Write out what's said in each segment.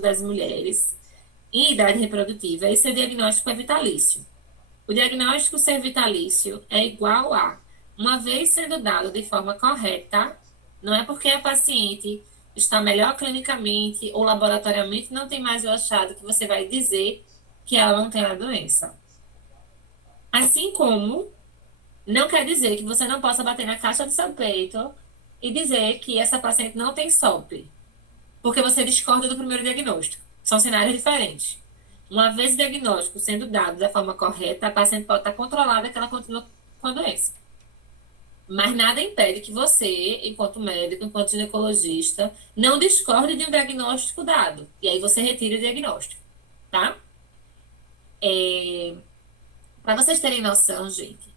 das mulheres em idade reprodutiva, esse diagnóstico é vitalício. O diagnóstico ser vitalício é igual a, uma vez sendo dado de forma correta, não é porque a paciente está melhor clinicamente ou laboratoriamente não tem mais o achado que você vai dizer que ela não tem a doença. Assim como não quer dizer que você não possa bater na caixa do seu peito e dizer que essa paciente não tem SOP, porque você discorda do primeiro diagnóstico. São cenários diferentes. Uma vez o diagnóstico sendo dado da forma correta, a paciente pode estar controlada que ela continua com a doença. Mas nada impede que você, enquanto médico, enquanto ginecologista, não discorde de um diagnóstico dado. E aí você retira o diagnóstico, tá? Para vocês terem noção, gente,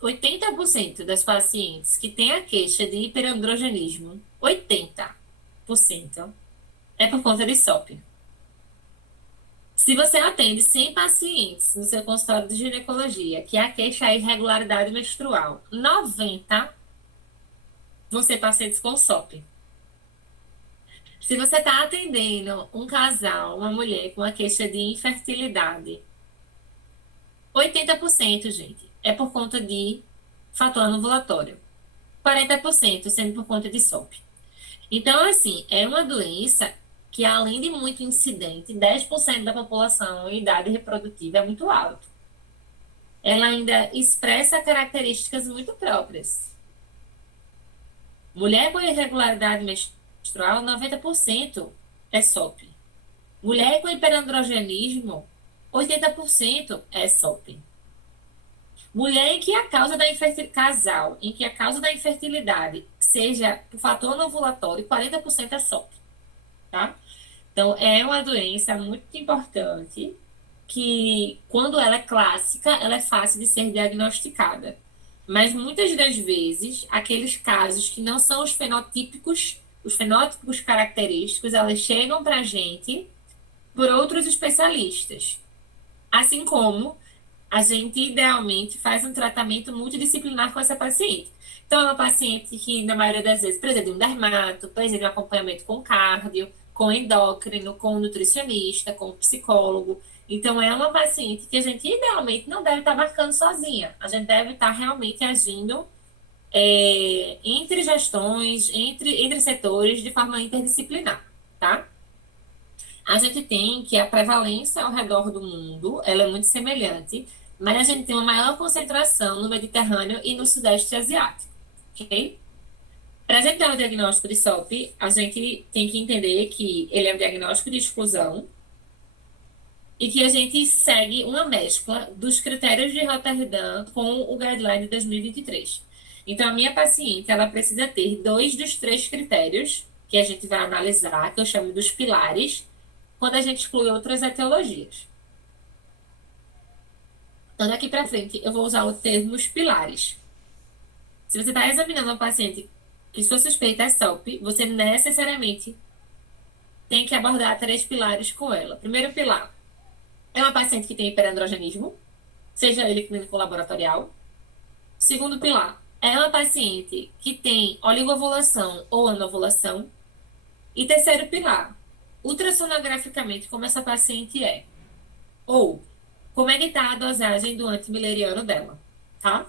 80% das pacientes que têm a queixa de hiperandrogenismo, 80%, é por conta de SOP. Se você atende 100 pacientes no seu consultório de ginecologia, que a queixa é irregularidade menstrual, 90 vão ser pacientes com SOP. Se você está atendendo um casal, uma mulher com a queixa de infertilidade, 80%, gente, é por conta de fator anovulatório. 40% sendo por conta de SOP. Então, assim, é uma doença que, além de muito incidente, 10% da população em idade reprodutiva é muito alto. Ela ainda expressa características muito próprias. Mulher com irregularidade menstrual, 90% é SOP. Mulher com hiperandrogenismo, 80% é SOP. Mulher em que a causa da infertilidade, casal, em que a causa da infertilidade seja por fator anovulatório, 40% é SOP, tá? Então, é uma doença muito importante que, quando ela é clássica, ela é fácil de ser diagnosticada. Mas muitas das vezes, aqueles casos que não são os fenótipos característicos, elas chegam para a gente por outros especialistas. Assim como a gente idealmente faz um tratamento multidisciplinar com essa paciente. Então, é uma paciente que, na maioria das vezes, precisa de um dermato, precisa de um acompanhamento com cardio, com endócrino, com nutricionista, com psicólogo. Então, é uma paciente que a gente idealmente não deve estar marcando sozinha. A gente deve estar realmente agindo entre gestões, entre setores, de forma interdisciplinar, tá? A gente tem que a prevalência ao redor do mundo, ela é muito semelhante, mas a gente tem uma maior concentração no Mediterrâneo e no Sudeste Asiático, ok? Para a gente dar o diagnóstico de SOP, a gente tem que entender que ele é um diagnóstico de exclusão e que a gente segue uma mescla dos critérios de Rotterdam com o Guideline de 2023. Então, a minha paciente, ela precisa ter 2 dos 3 critérios que a gente vai analisar, que eu chamo dos pilares, quando a gente exclui outras etiologias. Então, daqui para frente, eu vou usar o termo os pilares. Se você está examinando uma paciente que sua suspeita é SOP, você necessariamente tem que abordar 3 pilares com ela. Primeiro pilar, é uma paciente que tem hiperandrogenismo, seja ele clínico laboratorial. Segundo pilar, é uma paciente que tem oligovulação ou anovulação. E terceiro pilar, ultrassonograficamente, como essa paciente é. Ou como é que está a dosagem do antimileriano dela, tá?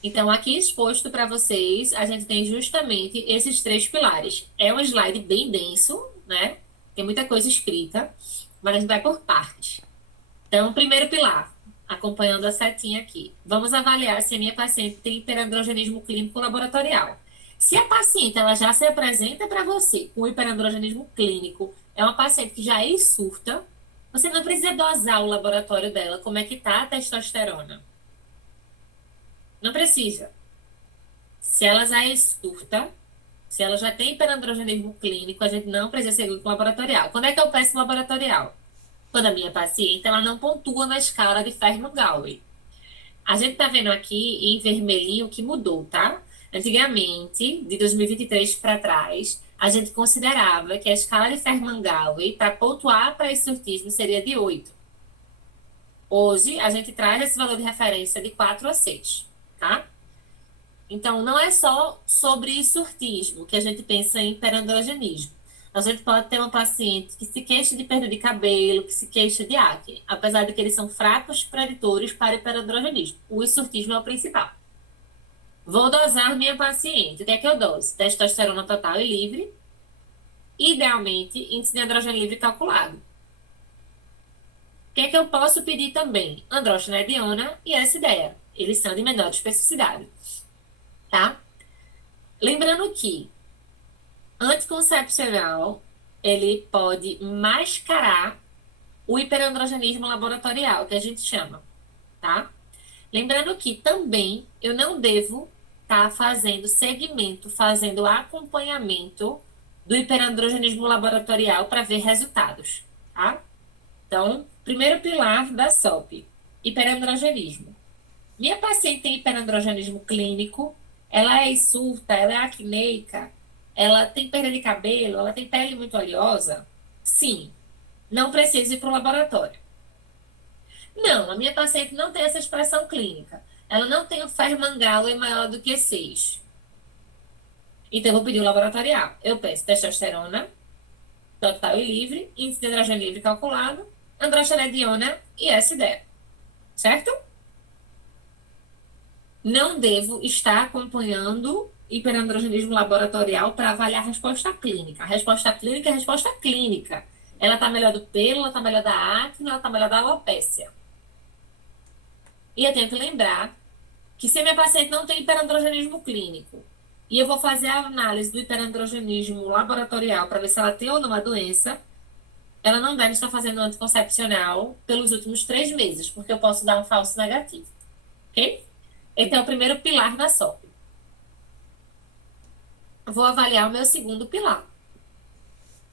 Então, aqui exposto para vocês, a gente tem justamente esses 3 pilares. É um slide bem denso, né? Tem muita coisa escrita, mas a gente vai por partes. Então, primeiro pilar, acompanhando a setinha aqui. Vamos avaliar se a minha paciente tem hiperandrogenismo clínico laboratorial. Se a paciente ela já se apresenta para você com hiperandrogenismo clínico, é uma paciente que já surta, você não precisa dosar o laboratório dela, como é que tá a testosterona. Não precisa. Se ela já surta, se ela já tem hiperandrogenismo clínico, a gente não precisa seguir com laboratorial. Quando é que eu peço laboratorial? Quando a minha paciente ela não pontua na escala de Ferman-Gallwey. A gente tá vendo aqui em vermelhinho que mudou, tá? Antigamente, de 2023 para trás, a gente considerava que a escala de Ferman-Gallwey, para pontuar para esse surtismo, seria de 8. Hoje, a gente traz esse valor de referência de 4 a 6, tá? Então, não é só sobre surtismo que a gente pensa em hiperandrogenismo. A gente pode ter uma paciente que se queixa de perda de cabelo, que se queixa de acne, apesar de que eles são fracos preditores para hiperandrogenismo. O surtismo é o principal. Vou dosar minha paciente. O que é que eu doso? Testosterona total e livre, idealmente índice de androgênio livre calculado. O que é que eu posso pedir também? Androstenediona e SDEA. Eles são de menor especificidade, tá? Lembrando que anticoncepcional, ele pode mascarar o hiperandrogenismo laboratorial, que a gente chama, tá? Lembrando que também eu não devo estar fazendo segmento, fazendo acompanhamento do hiperandrogenismo laboratorial para ver resultados, tá? Então, primeiro pilar da SOP, hiperandrogenismo. Minha paciente tem hiperandrogenismo clínico, ela é surta, ela é acneica, ela tem perda de cabelo, ela tem pele muito oleosa? Sim, não precisa ir para o laboratório. Não, a minha paciente não tem essa expressão clínica. Ela não tem o Ferman-Galloway maior do que 6. Então, eu vou pedir o laboratorial. Eu peço testosterona, total e livre, índice de androgênio livre calculado, androstenediona e SDE. Certo? Não devo estar acompanhando hiperandrogenismo laboratorial para avaliar a resposta clínica. A resposta clínica é a resposta clínica. Ela está melhor do pelo, ela está melhor da acne, ela está melhor da alopécia. E eu tenho que lembrar que se minha paciente não tem hiperandrogenismo clínico e eu vou fazer a análise do hiperandrogenismo laboratorial para ver se ela tem ou não a doença, ela não deve estar fazendo anticoncepcional pelos últimos 3 meses, porque eu posso dar um falso negativo. Ok? Esse é o primeiro pilar da SOP. Vou avaliar o meu segundo pilar.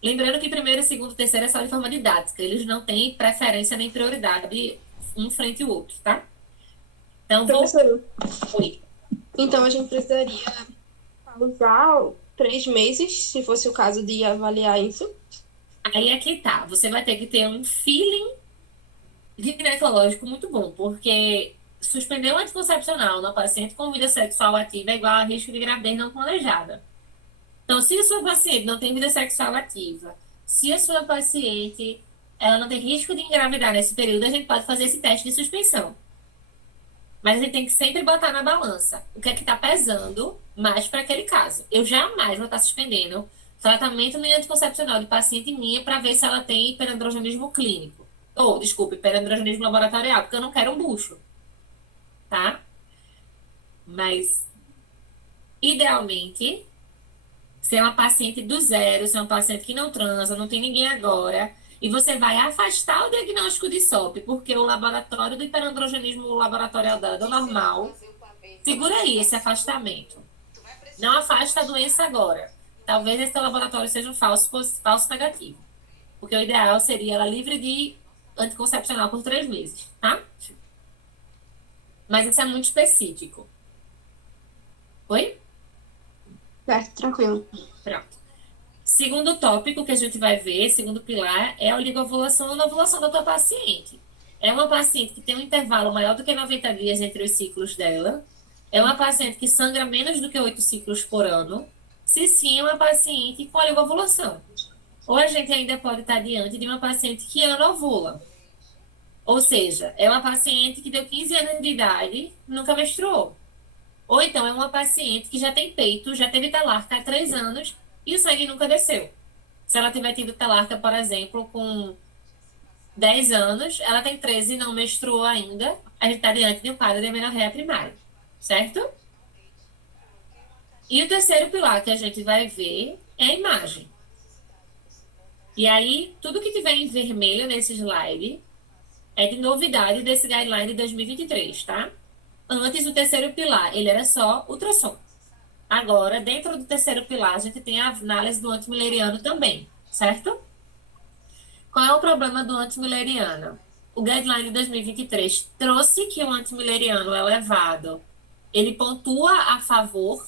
Lembrando que primeiro, segundo, terceiro é só de forma didática. Eles não têm preferência nem prioridade um frente ao outro, tá? Então, vou... Professora, Oi. então a gente precisaria pausar 3 meses, se fosse o caso de avaliar isso. Aí é que tá. Você vai ter que ter um feeling ginecológico muito bom, porque suspender o anticoncepcional na paciente com vida sexual ativa é igual a risco de gravidez não planejada. Então, se a sua paciente não tem vida sexual ativa, se a sua paciente ela não tem risco de engravidar nesse período, a gente pode fazer esse teste de suspensão. Mas a gente tem que sempre botar na balança o que é que está pesando mais para aquele caso. Eu jamais vou estar suspendendo tratamento nem anticoncepcional de paciente minha para ver se ela tem hiperandrogenismo clínico. Ou, desculpe, hiperandrogenismo laboratorial, porque eu não quero um bucho, tá? Mas, idealmente, se é uma paciente do zero, se é uma paciente que não transa, não tem ninguém agora, e você vai afastar o diagnóstico de SOP, porque o laboratório do hiperandrogenismo laboratorial dela deu normal, segura aí esse afastamento. Não afasta a doença agora. Talvez esse teu laboratório seja um falso negativo. Porque o ideal seria ela livre de anticoncepcional por 3 meses, tá? Mas isso é muito específico. Oi? Certo, tranquilo. Pronto. Segundo tópico que a gente vai ver, segundo pilar, é a oligovulação ou ovulação da tua paciente. É uma paciente que tem um intervalo maior do que 90 dias entre os ciclos dela. É uma paciente que sangra menos do que 8 ciclos por ano. Se sim, é uma paciente com oligovulação. Ou a gente ainda pode estar diante de uma paciente que anovula. Ou seja, é uma paciente que deu 15 anos de idade, nunca menstruou. Ou então é uma paciente que já tem peito, já teve talarca há 3 anos e o sangue nunca desceu. Se ela tiver tido talarca, por exemplo, com 10 anos, ela tem 13 e não menstruou ainda, a gente está diante de um quadro de amenorreia primária, certo? E o terceiro pilar que a gente vai ver é a imagem. E aí, tudo que tiver em vermelho nesse slide é de novidade desse guideline de 2023, tá? Antes, o terceiro pilar, ele era só ultrassom. Agora, dentro do terceiro pilar, a gente tem a análise do antimileriano também, certo? Qual é o problema do antimileriano? O guideline de 2023 trouxe que o antimileriano elevado, ele pontua a favor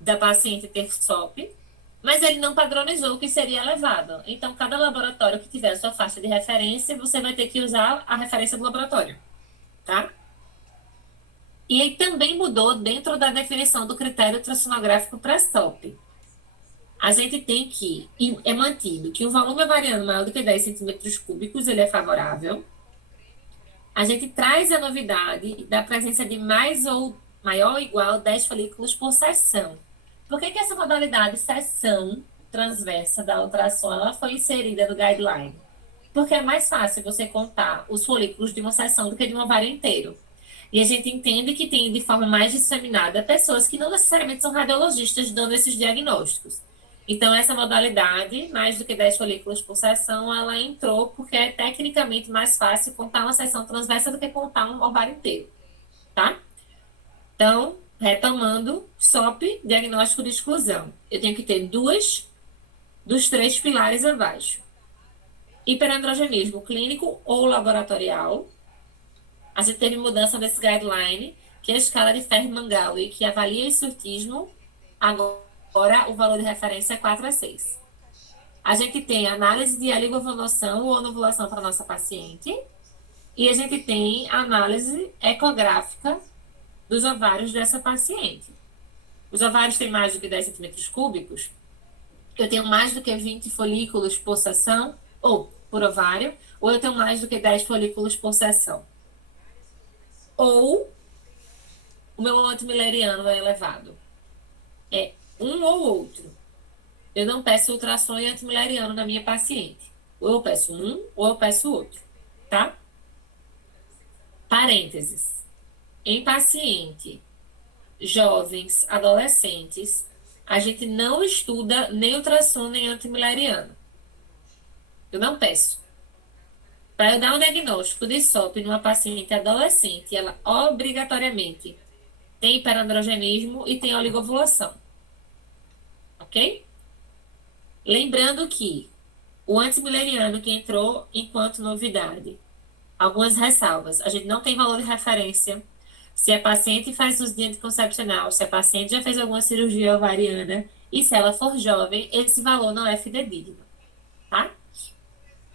da paciente ter SOP, mas ele não padronizou o que seria elevado. Então, cada laboratório que tiver a sua faixa de referência, você vai ter que usar a referência do laboratório, tá? E aí também mudou dentro da definição do critério ultrassonográfico para SOP. A gente tem que, e é mantido, que o volume ovariano maior do que 10 centímetros cúbicos, ele é favorável. A gente traz a novidade da presença de maior ou igual 10 folículos por seção. Por que essa modalidade seção transversa da ultrassom ela foi inserida no guideline? Porque é mais fácil você contar os folículos de uma seção do que de um ovário inteiro. E a gente entende que tem de forma mais disseminada pessoas que não necessariamente são radiologistas dando esses diagnósticos. Então, essa modalidade, mais do que 10 folículos por seção, ela entrou porque é tecnicamente mais fácil contar uma seção transversa do que contar um ovário inteiro, tá? Então, retomando, SOP, diagnóstico de exclusão. Eu tenho que ter duas dos três pilares abaixo. Hiperandrogenismo clínico ou laboratorial. A gente teve mudança desse guideline, que é a escala de Ferri-Mangaui, que avalia o surtismo. Agora, o valor de referência é 4 a 6. A gente tem análise de oligovenoção ou anovulação para nossa paciente. E a gente tem análise ecográfica dos ovários dessa paciente. Os ovários têm mais do que 10 centímetros cúbicos. Eu tenho mais do que 20 folículos por seção, ou por ovário, ou eu tenho mais do que 10 folículos por seção. Ou o meu antimileriano é elevado. É um ou outro. Eu não peço ultrassom e antimileriano na minha paciente. Ou eu peço um, ou eu peço outro, tá? Parênteses. Em paciente, jovens, adolescentes, a gente não estuda nem ultrassom nem antimileriano. Eu não peço. Para eu dar um diagnóstico de SOP numa paciente adolescente, ela obrigatoriamente tem hiperandrogenismo e tem oligovulação. Ok? Lembrando que o antimileriano que entrou enquanto novidade, algumas ressalvas. A gente não tem valor de referência. Se a paciente faz uso de anticoncepcional, se a paciente já fez alguma cirurgia ovariana e se ela for jovem, esse valor não é fidedigno, tá?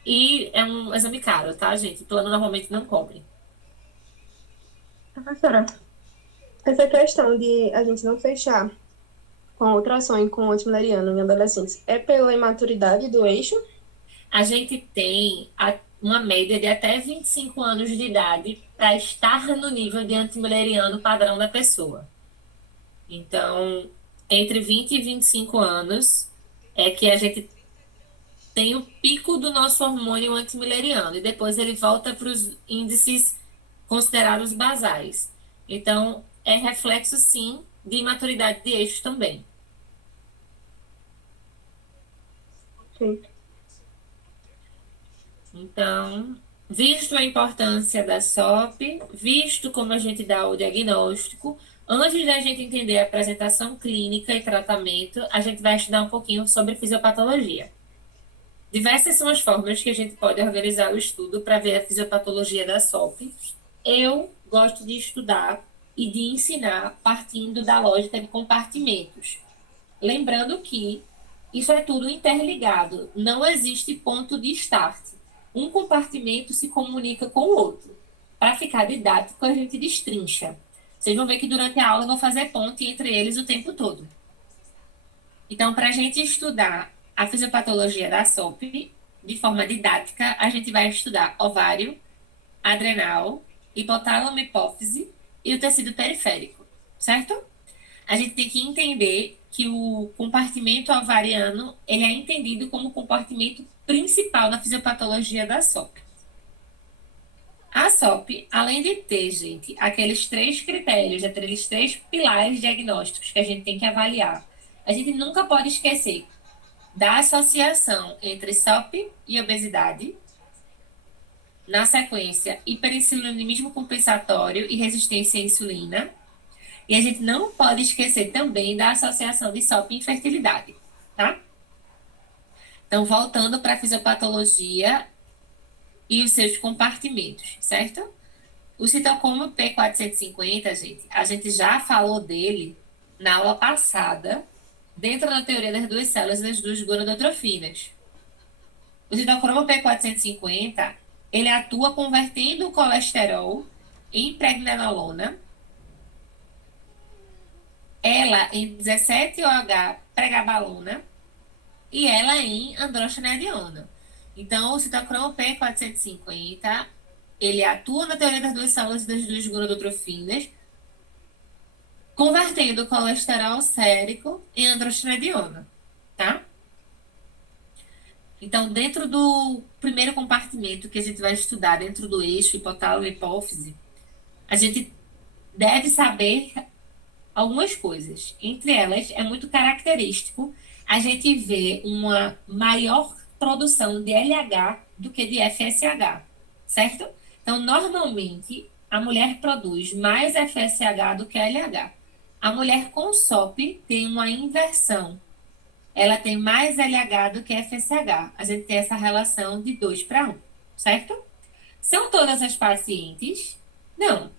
E é um exame caro, tá, gente? O plano normalmente não cobre. Professora, essa questão de a gente não fechar com ultrassom e com antimileriano em adolescentes é pela imaturidade do eixo? A gente tem uma média de até 25 anos de idade para estar no nível de antimileriano padrão da pessoa. Então, entre 20 e 25 anos é que a gente tem o pico do nosso hormônio antimileriano e depois ele volta para os índices considerados basais. Então, é reflexo, sim, de imaturidade de eixo também. Sim. Então, visto a importância da SOP, visto como a gente dá o diagnóstico, antes da gente entender a apresentação clínica e tratamento, a gente vai estudar um pouquinho sobre fisiopatologia. Diversas são as formas que a gente pode organizar o estudo para ver a fisiopatologia da SOP. Eu gosto de estudar e de ensinar partindo da lógica de compartimentos. Lembrando que isso é tudo interligado, não existe ponto de start. Um compartimento se comunica com o outro. Para ficar didático, a gente destrincha. Vocês vão ver que durante a aula eu vou fazer ponte entre eles o tempo todo. Então, para a gente estudar a fisiopatologia da SOP, de forma didática, a gente vai estudar ovário, adrenal, hipotálamo, hipófise e o tecido periférico, certo? A gente tem que entender que o compartimento ovariano, ele é entendido como o compartimento principal da fisiopatologia da SOP. A SOP, além de ter, gente, aqueles 3 critérios, aqueles 3 pilares diagnósticos que a gente tem que avaliar, a gente nunca pode esquecer da associação entre SOP e obesidade, na sequência, hiperinsulinismo compensatório e resistência à insulina, e a gente não pode esquecer também da associação de SOP e infertilidade, tá? Então, voltando para a fisiopatologia e os seus compartimentos, certo? O citocromo P450, gente, a gente já falou dele na aula passada, dentro da teoria das duas células e das duas gonadotrofinas. O citocromo P450, ele atua convertendo o colesterol em pregnenolona ela em 17-OH pregabalona e ela em androstenediona. Então, o citocromo P450, ele atua na teoria das duas células das duas gonadotrofinas, convertendo o colesterol sérico em androstenediona, tá? Então, dentro do primeiro compartimento que a gente vai estudar, dentro do eixo hipotálamo e hipófise, a gente deve saber algumas coisas. Entre elas, é muito característico a gente ver uma maior produção de LH do que de FSH, certo? Então, normalmente, a mulher produz mais FSH do que LH. A mulher com SOP tem uma inversão. Ela tem mais LH do que FSH. A gente tem essa relação de 2 para 1, certo? São todas as pacientes? Não.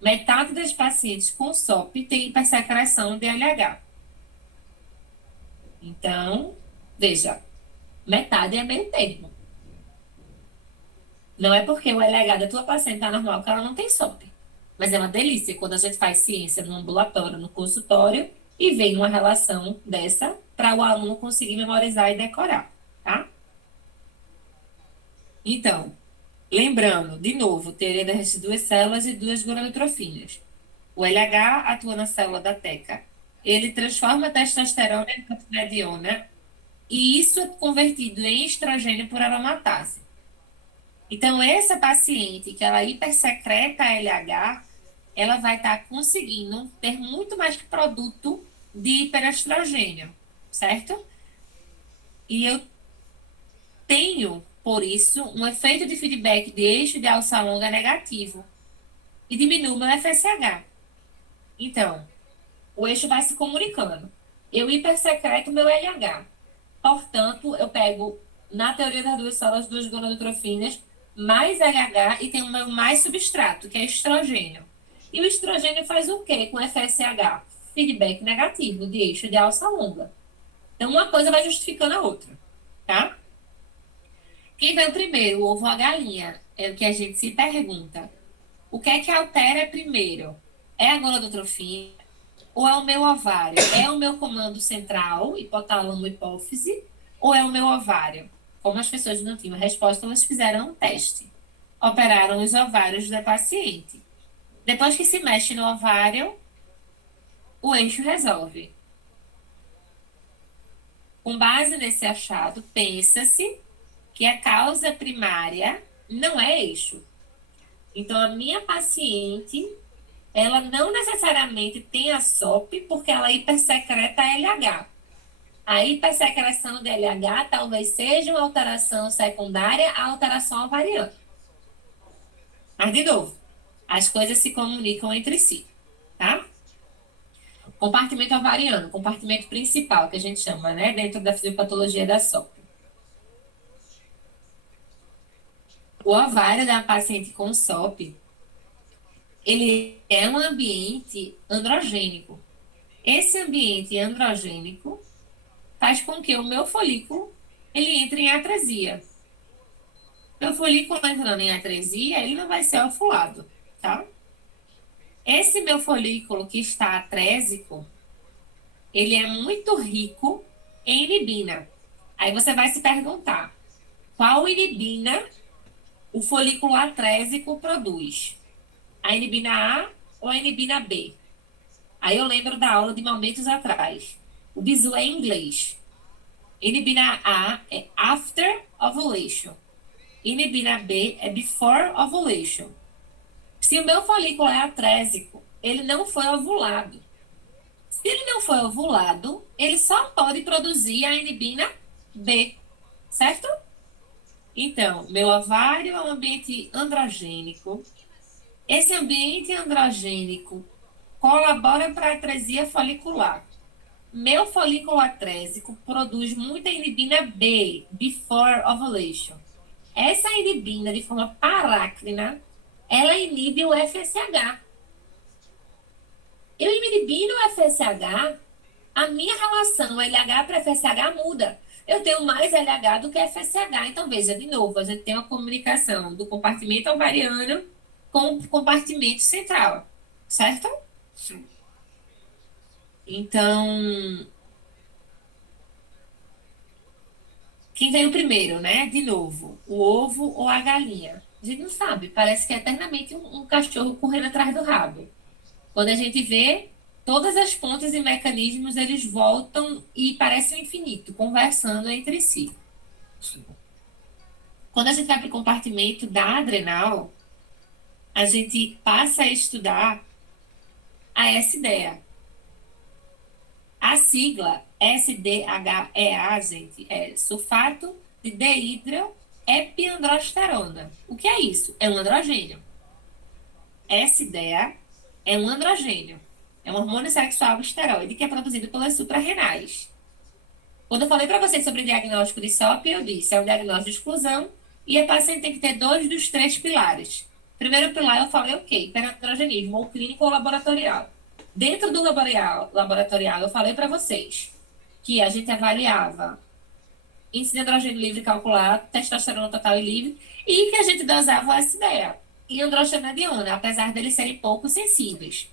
Metade das pacientes com SOP tem hipersecreção de LH. Então, veja, metade é meio termo. Não é porque o LH da tua paciente está normal que ela não tem SOP. Mas é uma delícia quando a gente faz ciência no ambulatório, no consultório, e vem uma relação dessa para o aluno conseguir memorizar e decorar, tá? Então, lembrando, de novo, teoria das duas células e duas gonadotrofinas. O LH atua na célula da teca. Ele transforma a testosterona em cantinediona e isso é convertido em estrogênio por aromatase. Então, essa paciente que ela hipersecreta LH, ela vai estar conseguindo ter muito mais produto de hiperestrogênio, certo? E eu tenho, por isso, um efeito de feedback de eixo de alça longa negativo e diminui o meu FSH. Então, o eixo vai se comunicando. Eu hipersecreto meu LH. Portanto, eu pego, na teoria das duas células, duas gonadotrofinas, mais LH e tenho o meu mais substrato, que é estrogênio. E o estrogênio faz o quê com FSH? Feedback negativo de eixo de alça longa. Então, uma coisa vai justificando a outra, tá? Quem vem primeiro, o ovo ou a galinha? É o que a gente se pergunta. O que é que altera primeiro? É a gonadotrofina ou é o meu ovário? É o meu comando central, hipotálamo, hipófise, ou é o meu ovário? Como as pessoas não tinham resposta, elas fizeram um teste. Operaram os ovários da paciente. Depois que se mexe no ovário, o eixo resolve. Com base nesse achado, pensa-se que a causa primária não é eixo. Então, a minha paciente, ela não necessariamente tem a SOP porque ela hipersecreta LH. A hipersecreção de LH talvez seja uma alteração secundária à alteração ovariana. Mas, de novo, as coisas se comunicam entre si, tá? Compartimento ovariano, compartimento principal, que a gente chama, né, dentro da fisiopatologia da SOP. O ovário da paciente com SOP, ele é um ambiente androgênico. Esse ambiente androgênico faz com que o meu folículo ele entre em atresia. Meu folículo entrando em atresia, ele não vai ser ovulado, tá? Esse meu folículo que está atrésico, ele é muito rico em inibina. Aí você vai se perguntar, qual inibina o folículo atrésico produz? A inibina A ou a inibina B? Aí eu lembro da aula de momentos atrás. O bizu é em inglês. Inibina A é after ovulation. Inibina B é before ovulation. Se o meu folículo é atrésico, ele não foi ovulado. Se ele não foi ovulado, ele só pode produzir a inibina B, certo? Então, meu ovário é um ambiente androgênico. Esse ambiente androgênico colabora para a atresia folicular. Meu folículo atrésico produz muita inibina B, before ovulation. Essa inibina, de forma parácrina, ela inibe o FSH. Eu inibindo o FSH, a minha relação LH para FSH muda. Eu tenho mais LH do que FSH. Então, veja, de novo, a gente tem uma comunicação do compartimento ovariano com o compartimento central, certo? Então, quem veio primeiro, né? De novo, o ovo ou a galinha? A gente não sabe, parece que é eternamente um cachorro correndo atrás do rabo. Quando a gente vê, todas as pontes e mecanismos, eles voltam e parecem um infinito, conversando entre si. Quando a gente vai para o compartimento da adrenal, a gente passa a estudar a essa ideia. A sigla SDHEA, gente, é sulfato de deidroepiandrosterona. O que é isso? É um androgênio. SDEA é um androgênio. É um hormônio sexual esteroide que é produzido pelas suprarrenais. Quando eu falei para vocês sobre o diagnóstico de SOP, eu disse, é um diagnóstico de exclusão e a paciente tem que ter dois dos três pilares. Primeiro pilar eu falei, ok, hiperandrogenismo, ou clínico ou laboratorial. Dentro do laboratorial, eu falei para vocês que a gente avaliava índice de androgênio livre calculado, testosterona total e livre, e que a gente dosava o SDEA e androstenediona, apesar deles serem pouco sensíveis.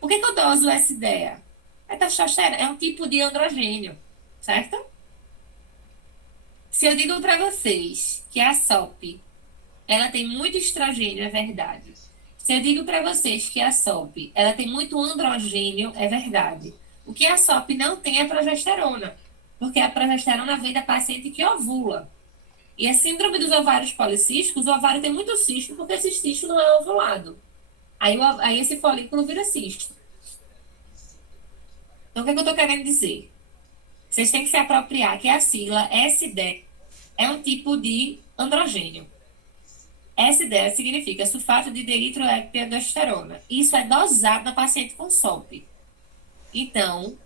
Por que eu doso o SDEA? É testosterona, é um tipo de androgênio, certo? Se eu digo para vocês que a SOP, ela tem muito estrogênio, é verdade. Se eu digo para vocês que a SOP, ela tem muito androgênio, é verdade. O que a SOP não tem é progesterona, porque a progesterona vem da paciente que ovula. E a síndrome dos ovários policísticos, o ovário tem muito cisto, porque esse cisto não é ovulado. Aí esse folículo vira cisto. Então, o que, é que eu estou querendo dizer? Vocês têm que se apropriar que a sigla SD é um tipo de androgênio. SDF significa sulfato de deritroepiandrosterona. Isso é dosado na paciente com SOP. Então,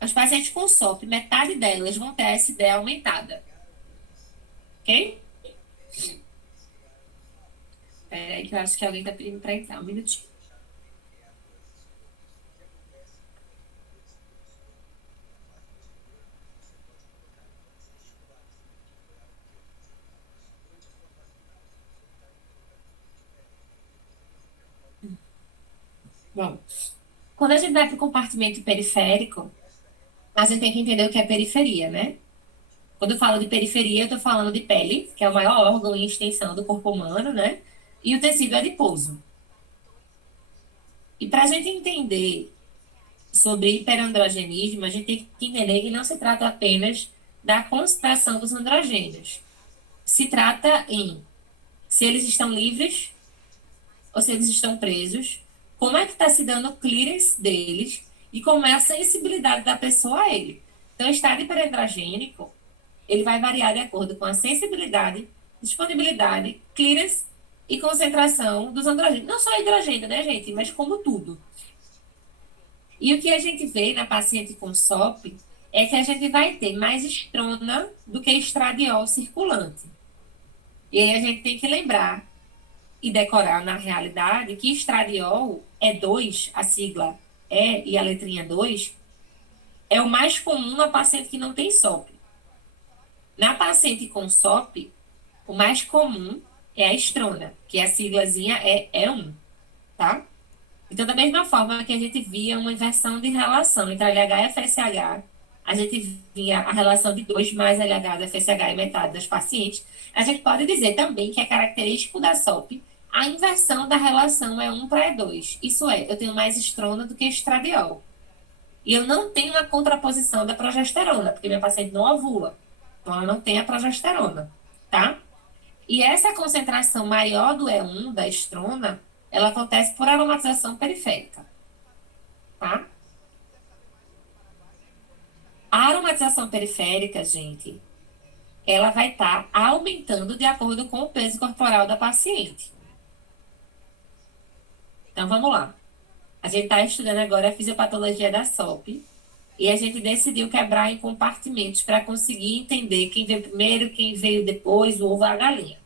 as pacientes com SOP, metade delas vão ter a SDE aumentada. Ok? Peraí, que eu acho que alguém está pedindo para entrar. Um minutinho. Bom, quando a gente vai para o compartimento periférico, a gente tem que entender o que é periferia, né? Quando eu falo de periferia, eu estou falando de pele, que é o maior órgão em extensão do corpo humano, né? E o tecido adiposo. E para a gente entender sobre hiperandrogenismo, a gente tem que entender que não se trata apenas da concentração dos androgênios. Se trata em se eles estão livres ou se eles estão presos, como é que está se dando o clearance deles e como é a sensibilidade da pessoa a ele. Então, o estado hiperandrogênico, ele vai variar de acordo com a sensibilidade, disponibilidade, clearance e concentração dos androgênios. Não só hidrogênio, né, gente? Mas como tudo. E o que a gente vê na paciente com SOP é que a gente vai ter mais estrona do que estradiol circulante. E aí a gente tem que lembrar e decorar na realidade que estradiol é 2, a sigla é e a letrinha 2, é o mais comum na paciente que não tem SOP. Na paciente com SOP, o mais comum é a estrona, que a siglazinha é E1, tá? Então, da mesma forma que a gente via uma inversão de relação entre LH e FSH, a gente via a relação de 2 mais LH da FSH e metade das pacientes, a gente pode dizer também que é característico da SOP a inversão da relação é 1 para E2. Isso é, eu tenho mais estrona do que estradiol. E eu não tenho a contraposição da progesterona, porque minha paciente não ovula. Então, ela não tem a progesterona, tá? E essa concentração maior do E1, da estrona, ela acontece por aromatização periférica, tá? A aromatização periférica, gente, ela vai estar aumentando de acordo com o peso corporal da paciente. Então, vamos lá. A gente está estudando agora a fisiopatologia da SOP e a gente decidiu quebrar em compartimentos para conseguir entender quem veio primeiro, quem veio depois, o ovo ou a galinha.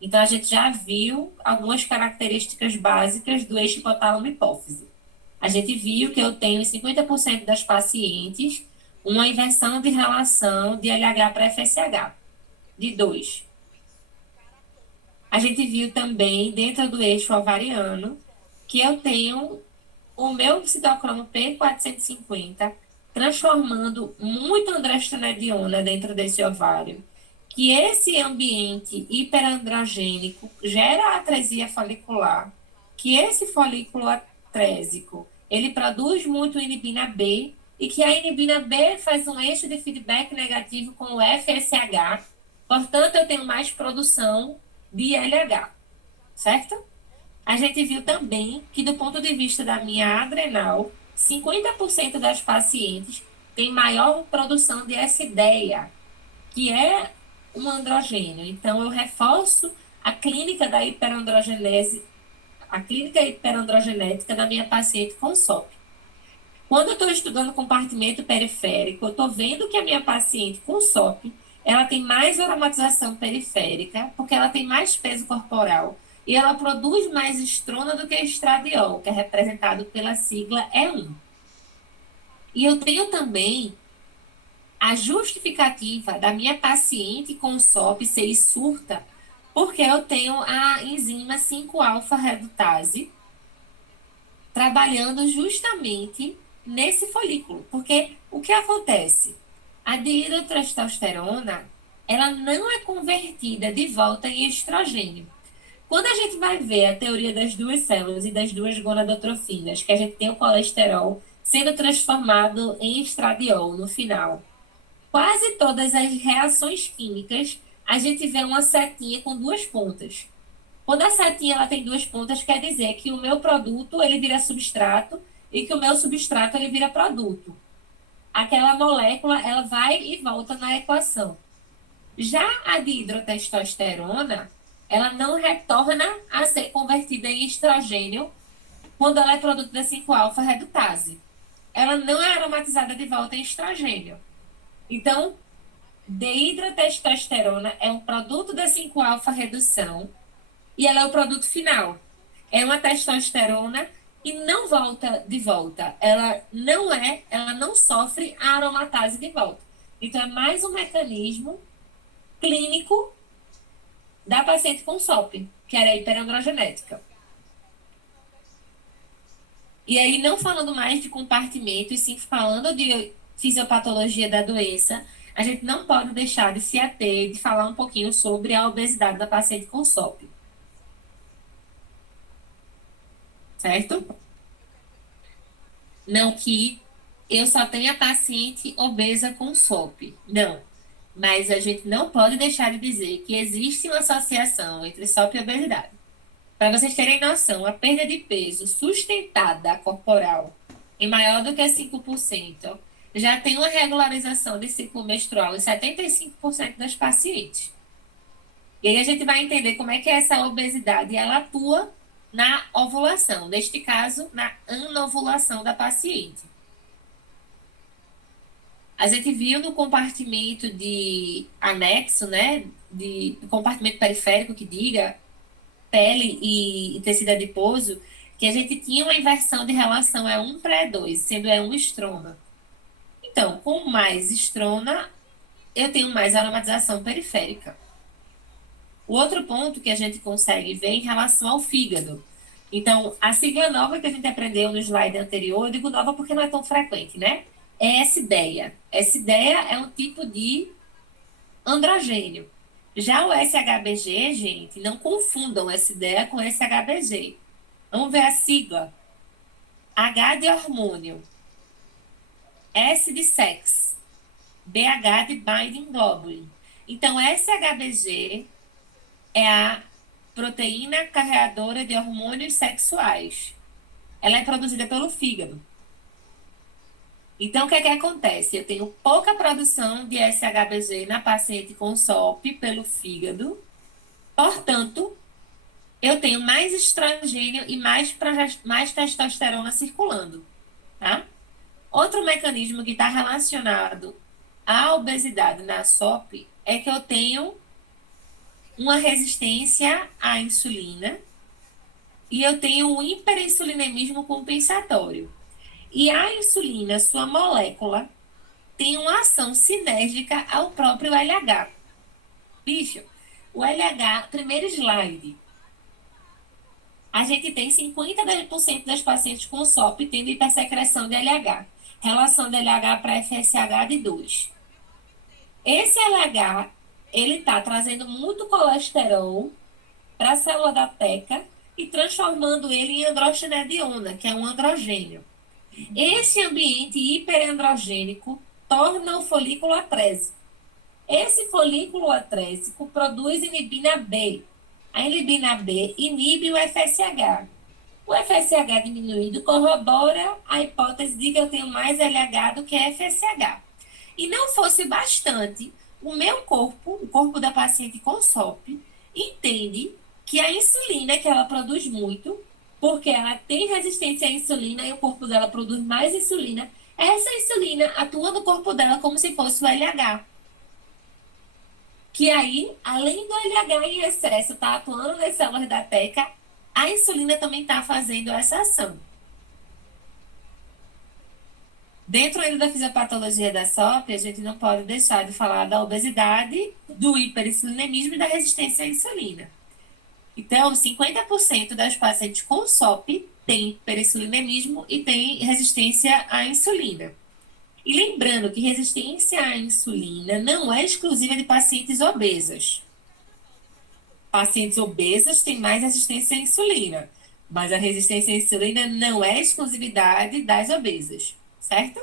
Então, a gente já viu algumas características básicas do eixo hipotálamo-hipófise. A gente viu que eu tenho em 50% das pacientes uma inversão de relação de LH para FSH, de 2. A gente viu também, dentro do eixo ovariano, que eu tenho o meu citocromo P450, transformando muito androstenediona dentro desse ovário, que esse ambiente hiperandrogênico gera atresia folicular, que esse folículo atrésico, ele produz muito inibina B, e que a inibina B faz um eixo de feedback negativo com o FSH, portanto, eu tenho mais produção de LH, certo? A gente viu também que, do ponto de vista da minha adrenal, 50% das pacientes têm maior produção de SDEA, que é um androgênio. Então, eu reforço a clínica da hiperandrogenese, a clínica hiperandrogenética da minha paciente com SOP. Quando eu estou estudando compartimento periférico, eu estou vendo que a minha paciente com SOP, ela tem mais aromatização periférica, porque ela tem mais peso corporal, e ela produz mais estrona do que estradiol, que é representado pela sigla E1. E eu tenho também a justificativa da minha paciente com SOP ser surta, porque eu tenho a enzima 5-alfa-redutase trabalhando justamente nesse folículo. Porque o que acontece? A dihidrotestosterona, ela não é convertida de volta em estrogênio. Quando a gente vai ver a teoria das duas células e das duas gonadotrofinas, que a gente tem o colesterol sendo transformado em estradiol no final, quase todas as reações químicas, a gente vê uma setinha com duas pontas. Quando a setinha ela tem duas pontas, quer dizer que o meu produto ele vira substrato e que o meu substrato ele vira produto. Aquela molécula ela vai e volta na equação. Já a dihidrotestosterona, ela não retorna a ser convertida em estrogênio quando ela é produto da 5-alfa-redutase. Ela não é aromatizada de volta em estrogênio. Então, dihidrotestosterona é um produto da 5-alfa-redução e ela é o produto final. É uma testosterona e não volta de volta. Ela não sofre a aromatase de volta. Então, é mais um mecanismo clínico da paciente com SOP, que era hiperandrogenética. E aí, não falando mais de compartimento, e sim falando de fisiopatologia da doença, a gente não pode deixar de se ater, de falar um pouquinho sobre a obesidade da paciente com SOP. Certo? Não que eu só tenha paciente obesa com SOP. Não. Mas a gente não pode deixar de dizer que existe uma associação entre SOP e obesidade. Para vocês terem noção, a perda de peso sustentada corporal em maior do que 5% já tem uma regularização de ciclo menstrual em 75% das pacientes. E aí a gente vai entender como é que essa obesidade ela atua na ovulação, neste caso, na anovulação da paciente. A gente viu no compartimento de anexo, né, de compartimento periférico, que diga, pele e tecido adiposo, que a gente tinha uma inversão de relação E1 para E2, sendo E1 estrona. Então, com mais estrona, eu tenho mais aromatização periférica. O outro ponto que a gente consegue ver em relação ao fígado. Então, a sigla nova que a gente aprendeu no slide anterior, eu digo nova porque não é tão frequente, né? É SDEA. SDEA é um tipo de androgênio. Já o SHBG, gente, não confundam SDEA com SHBG. Vamos ver a sigla. H de hormônio, S de sex, BH de binding globulin. Então, SHBG é a proteína carreadora de hormônios sexuais. Ela é produzida pelo fígado. Então, o que é que acontece? Eu tenho pouca produção de SHBG na paciente com SOP pelo fígado. Portanto, eu tenho mais estrogênio e mais testosterona circulando, tá? Outro mecanismo que está relacionado à obesidade na SOP é que eu tenho uma resistência à insulina e eu tenho um hiperinsulinemismo compensatório. E a insulina, sua molécula, tem uma ação sinérgica ao próprio LH. Bicho, o LH, primeiro slide. a gente tem 50% das pacientes com SOP tendo hipersecreção de LH. Relação de LH para FSH de 2. Esse LH, ele está trazendo muito colesterol para a célula da teca e transformando ele em androstenediona, que é um androgênio. Esse ambiente hiperandrogênico torna o folículo atrésico. Esse folículo atrésico produz inibina B. A inibina B inibe o FSH. O FSH diminuído corrobora a hipótese de que eu tenho mais LH do que FSH. E não fosse bastante, o meu corpo, o corpo da paciente com SOP, entende que a insulina que ela produz muito, porque ela tem resistência à insulina e o corpo dela produz mais insulina, essa insulina atua no corpo dela como se fosse o LH. Que aí, além do LH em excesso estar atuando nas células da teca, a insulina também está fazendo essa ação. Dentro ainda da fisiopatologia da SOP, a gente não pode deixar de falar da obesidade, do hiperinsulinemismo e da resistência à insulina. Então, 50% das pacientes com SOP têm hiperinsulinemismo e têm resistência à insulina. E lembrando que resistência à insulina não é exclusiva de pacientes obesas. Pacientes obesas têm mais resistência à insulina, mas a resistência à insulina não é exclusividade das obesas, certo?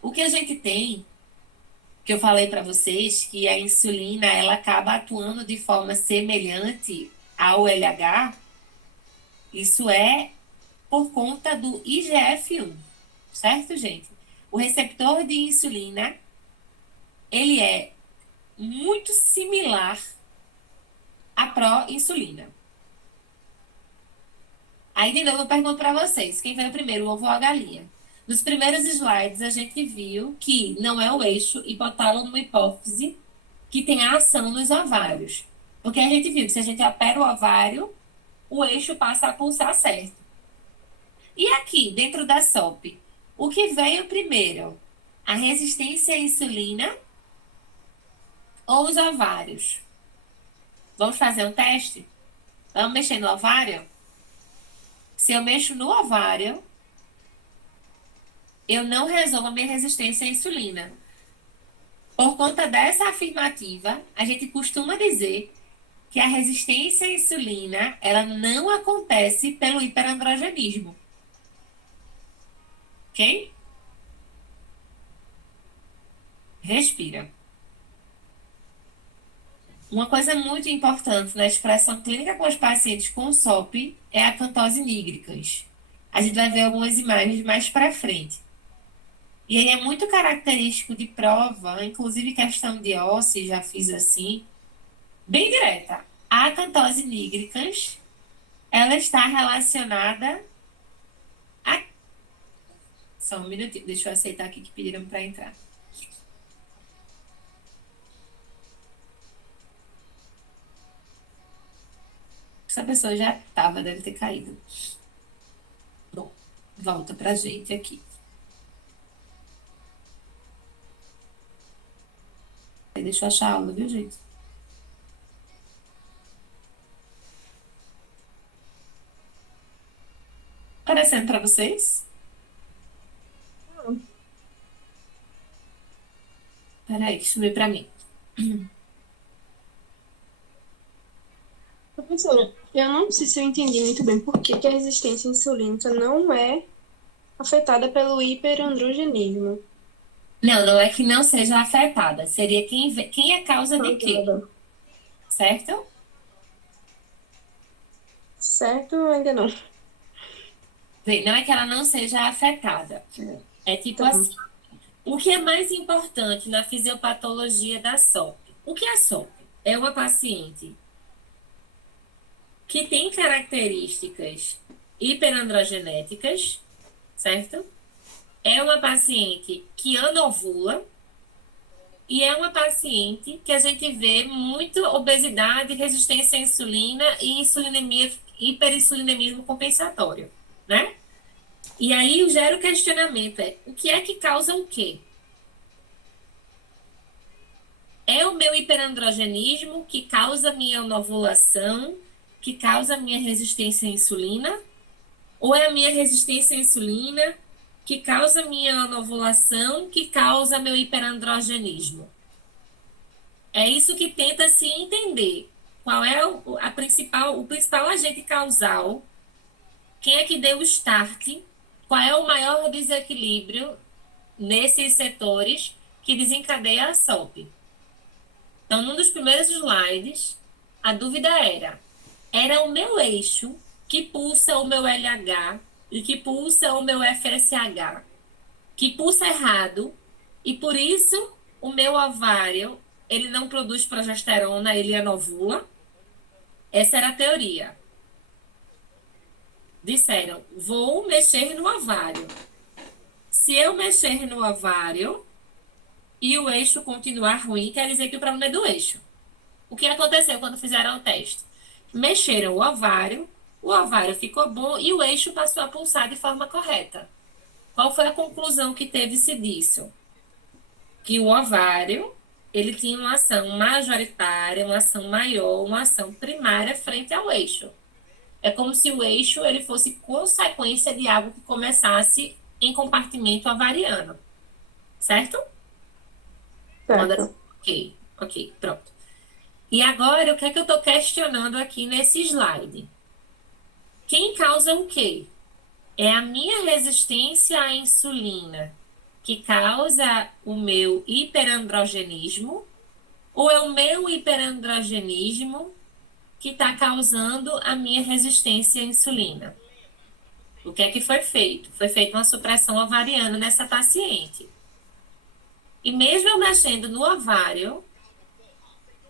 O que a gente tem, que eu falei para vocês, que a insulina ela acaba atuando de forma semelhante ao LH, isso é por conta do IGF-1, certo, gente? O receptor de insulina, ele é muito similar à pró-insulina. Aí, de novo, eu pergunto para vocês, quem veio primeiro, o ovo ou a galinha? Nos primeiros slides, a gente viu que não é o eixo hipotálamo-hipófise que tem a ação nos ovários. Porque a gente viu que se a gente opera o ovário, o eixo passa a pulsar certo. E aqui, dentro da SOP, o que veio primeiro? A resistência à insulina ou os ovários? Vamos fazer um teste? Vamos mexer no ovário? Se eu mexo no ovário, eu não resolvo a minha resistência à insulina. Por conta dessa afirmativa, a gente costuma dizer que a resistência à insulina, ela não acontece pelo hiperandrogenismo. Ok? Respira. Uma coisa muito importante na expressão clínica com os pacientes com SOP é a cantose nigricans. A gente vai ver algumas imagens mais para frente. E aí é muito característico de prova, inclusive questão de OSCE, já fiz assim, bem direta. A cantose nigricans, ela está relacionada a... Só um minutinho, deixa eu aceitar aqui que pediram para entrar. Essa pessoa já estava, deve ter caído. Bom, volta pra gente aqui. Deixa eu achar a aula, viu, gente? Aparecendo para vocês? Peraí, deixa eu ver para mim. Professora, eu não sei se eu entendi muito bem por que a resistência insulínica não é afetada pelo hiperandrogenismo. Não, não é que não seja afetada. Seria quem é causa de quê? Afetada. Certo? Certo, ainda não. Não é que ela não seja afetada. É tipo Então, assim. O que é mais importante na fisiopatologia da SOP? O que é SOP? É uma paciente que tem características hiperandrogenéticas, certo? É uma paciente que anovula e é uma paciente que a gente vê muito obesidade, resistência à insulina e insulinemia, hiperinsulinemismo compensatório, né? E aí gera o questionamento, o que é que causa o quê? É o meu hiperandrogenismo que causa minha anovulação, que causa a minha resistência à insulina? Ou é a minha resistência à insulina que causa a minha anovulação, que causa meu hiperandrogenismo? É isso que tenta se entender. Qual é o principal agente causal? Quem é que deu o start? Qual é o maior desequilíbrio nesses setores que desencadeia a SOP? Então, num dos primeiros slides, a dúvida era o meu eixo que pulsa o meu LH e que pulsa o meu FSH, que pulsa errado, e por isso o meu ovário, ele não produz progesterona, ele anovula? Essa era a teoria. Disseram, vou mexer no ovário. Se eu mexer no ovário e o eixo continuar ruim, quer dizer que o problema é do eixo. O que aconteceu quando fizeram o teste? Mexeram o ovário ficou bom e o eixo passou a pulsar de forma correta. Qual foi a conclusão que teve-se disso? Que o ovário, ele tinha uma ação majoritária, uma ação maior, uma ação primária frente ao eixo. É como se o eixo ele fosse consequência de algo que começasse em compartimento ovariano. Certo? Certo. Ok, pronto. E agora, o que é que eu estou questionando aqui nesse slide? Quem causa o quê? É a minha resistência à insulina que causa o meu hiperandrogenismo ou é o meu hiperandrogenismo que está causando a minha resistência à insulina? O que é que foi feito? Foi feita uma supressão ovariana nessa paciente. E mesmo eu mexendo no ovário,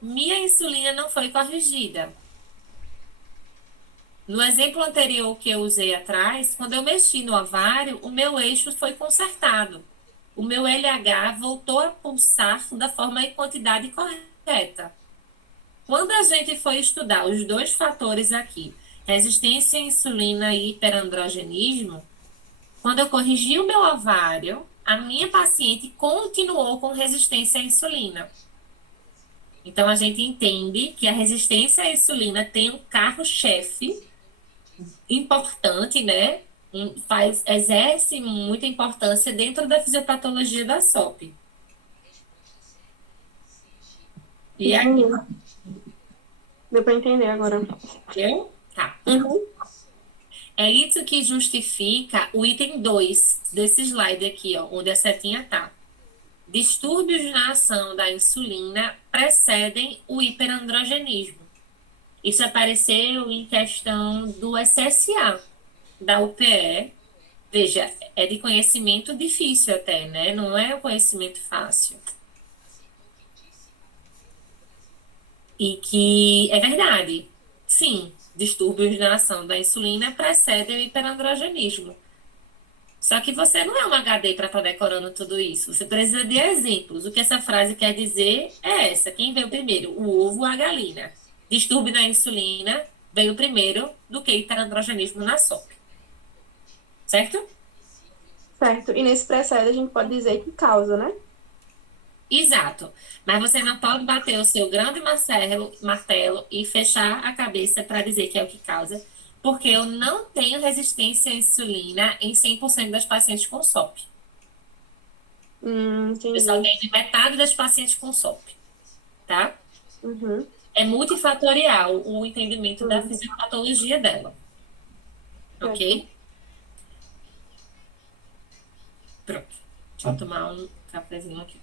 minha insulina não foi corrigida. No exemplo anterior que eu usei atrás, quando eu mexi no ovário, o meu eixo foi consertado. O meu LH voltou a pulsar da forma e quantidade correta. Quando a gente foi estudar os dois fatores aqui, resistência à insulina e hiperandrogenismo, quando eu corrigi o meu ovário, a minha paciente continuou com resistência à insulina. Então, a gente entende que a resistência à insulina tem um carro-chefe importante, né? Exerce muita importância dentro da fisiopatologia da SOP. E aqui, Entendi. Deu para entender agora. eu? Tá. Uhum. É isso que justifica o item 2 desse slide aqui, ó, onde a setinha tá. Distúrbios na ação da insulina precedem o hiperandrogenismo. Isso apareceu em questão do SSA, da UPE. Veja, é de conhecimento difícil até, né? Não é um conhecimento fácil. E que é verdade. Sim, distúrbios na ação da insulina precedem o hiperandrogenismo. Só que você não é um HD para estar decorando tudo isso. Você precisa de exemplos. O que essa frase quer dizer é essa. Quem veio primeiro? O ovo ou a galinha? Distúrbio na insulina veio primeiro do que hiperandrogenismo na SOP. Certo? Certo. E nesse precede a gente pode dizer que causa, né? Exato. Mas você não pode bater o seu grande martelo e fechar a cabeça para dizer que é o que causa, porque eu não tenho resistência à insulina em 100% das pacientes com SOP. Eu só Entendi. tenho metade das pacientes com SOP, tá? Uhum. É multifatorial o entendimento da Uhum. fisiopatologia dela. Certo. Ok? Pronto. Deixa eu tomar um cafezinho aqui.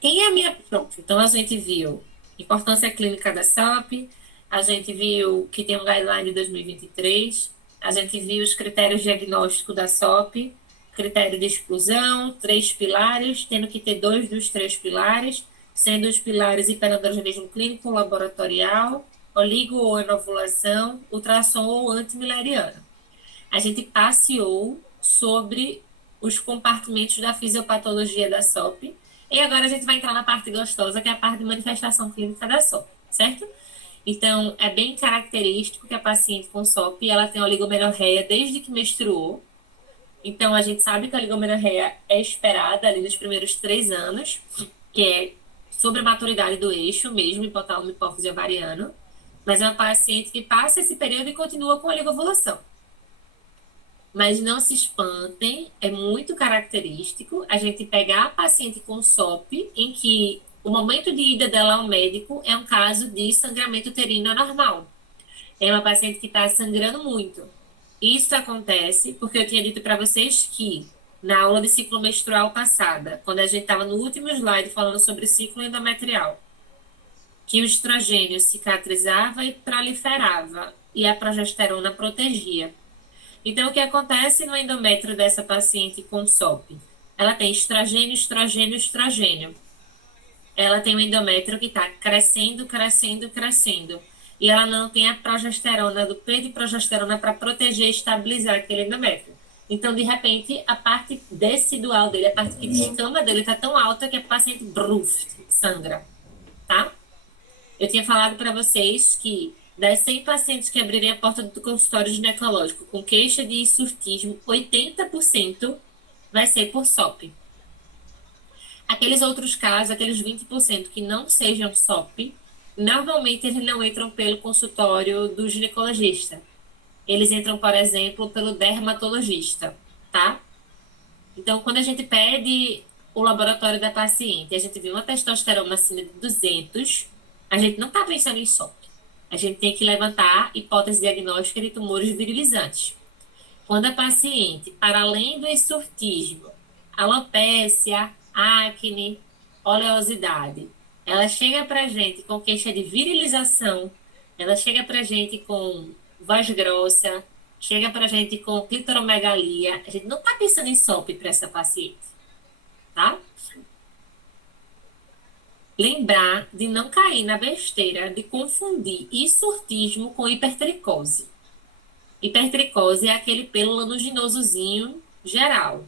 Quem é a minha. Pronto. Então, a gente viu importância clínica da SOP, a gente viu que tem um guideline de 2023, a gente viu os critérios diagnósticos da SOP, critério de exclusão, 3 pilares, tendo que ter 2 dos 3 pilares, sendo os pilares hiperandrogenismo clínico laboratorial, oligo ou enovulação, ultrassom ou antimileriana. A gente passeou sobre os compartimentos da fisiopatologia da SOP, e agora a gente vai entrar na parte gostosa, que é a parte de manifestação clínica da SOP, certo? Então, é bem característico que a paciente com SOP, ela tem oligomenorreia desde que menstruou. Então, a gente sabe que a oligomenorreia é esperada ali nos primeiros 3 anos, que é sobre a maturidade do eixo mesmo, hipotálamo e hipófise ovariano, mas é uma paciente que passa esse período e continua com a oligovulação. Mas não se espantem, é muito característico a gente pegar a paciente com SOP, em que o momento de ida dela ao médico é um caso de sangramento uterino anormal. É uma paciente que está sangrando muito. Isso acontece porque eu tinha dito para vocês que na aula de ciclo menstrual passada, quando a gente estava no último slide falando sobre ciclo endometrial, que o estrogênio cicatrizava e proliferava e a progesterona protegia. Então, o que acontece no endométrio dessa paciente com SOP? Ela tem estrogênio, estrogênio, estrogênio. Ela tem um endométrio que está crescendo, crescendo, crescendo. E ela não tem a progesterona, do P de progesterona para proteger e estabilizar aquele endométrio. Então, de repente, a parte decidual dele, a parte que descama dele, está tão alta que a paciente sangra, tá? Eu tinha falado para vocês que das 100 pacientes que abrirem a porta do consultório ginecológico com queixa de surtismo, 80% vai ser por SOP. Aqueles outros casos, aqueles 20% que não sejam SOP, normalmente eles não entram pelo consultório do ginecologista. Eles entram, por exemplo, pelo dermatologista, tá? Então, quando a gente pede o laboratório da paciente, a gente vê uma testosterona acima de 200, a gente não está pensando em SOP. A gente tem que levantar hipótese diagnóstica de tumores virilizantes. Quando a paciente, para além do exortismo, alopécia, acne, oleosidade, ela chega para a gente com queixa de virilização, ela chega para a gente com voz grossa, chega para a gente com clitoromegalia, a gente não está pensando em SOP para essa paciente, tá? Lembrar de não cair na besteira de confundir hisurtismo com hipertricose. Hipertricose é aquele pelo lanuginosozinho geral.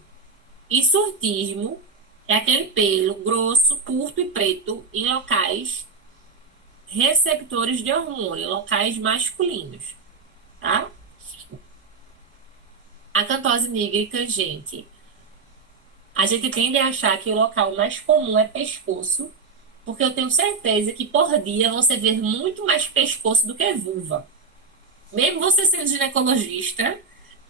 Hisurtismo é aquele pelo grosso, curto e preto em locais receptores de hormônio, locais masculinos, tá? A cantose nígrica, gente, a gente tende a achar que o local mais comum é pescoço, porque eu tenho certeza que por dia você vê muito mais pescoço do que vulva. Mesmo você sendo ginecologista,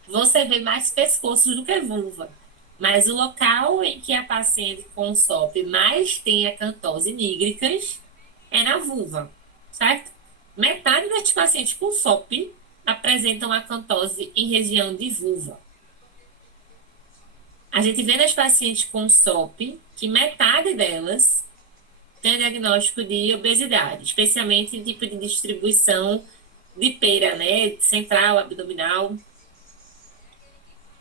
você vê mais pescoços do que vulva. Mas o local em que a paciente com SOP mais tem acantose nígricas é na vulva, certo? Metade das pacientes com SOP apresentam acantose em região de vulva. A gente vê nas pacientes com SOP que metade delas tem diagnóstico de obesidade, especialmente em tipo de distribuição de pera, né? Central, abdominal.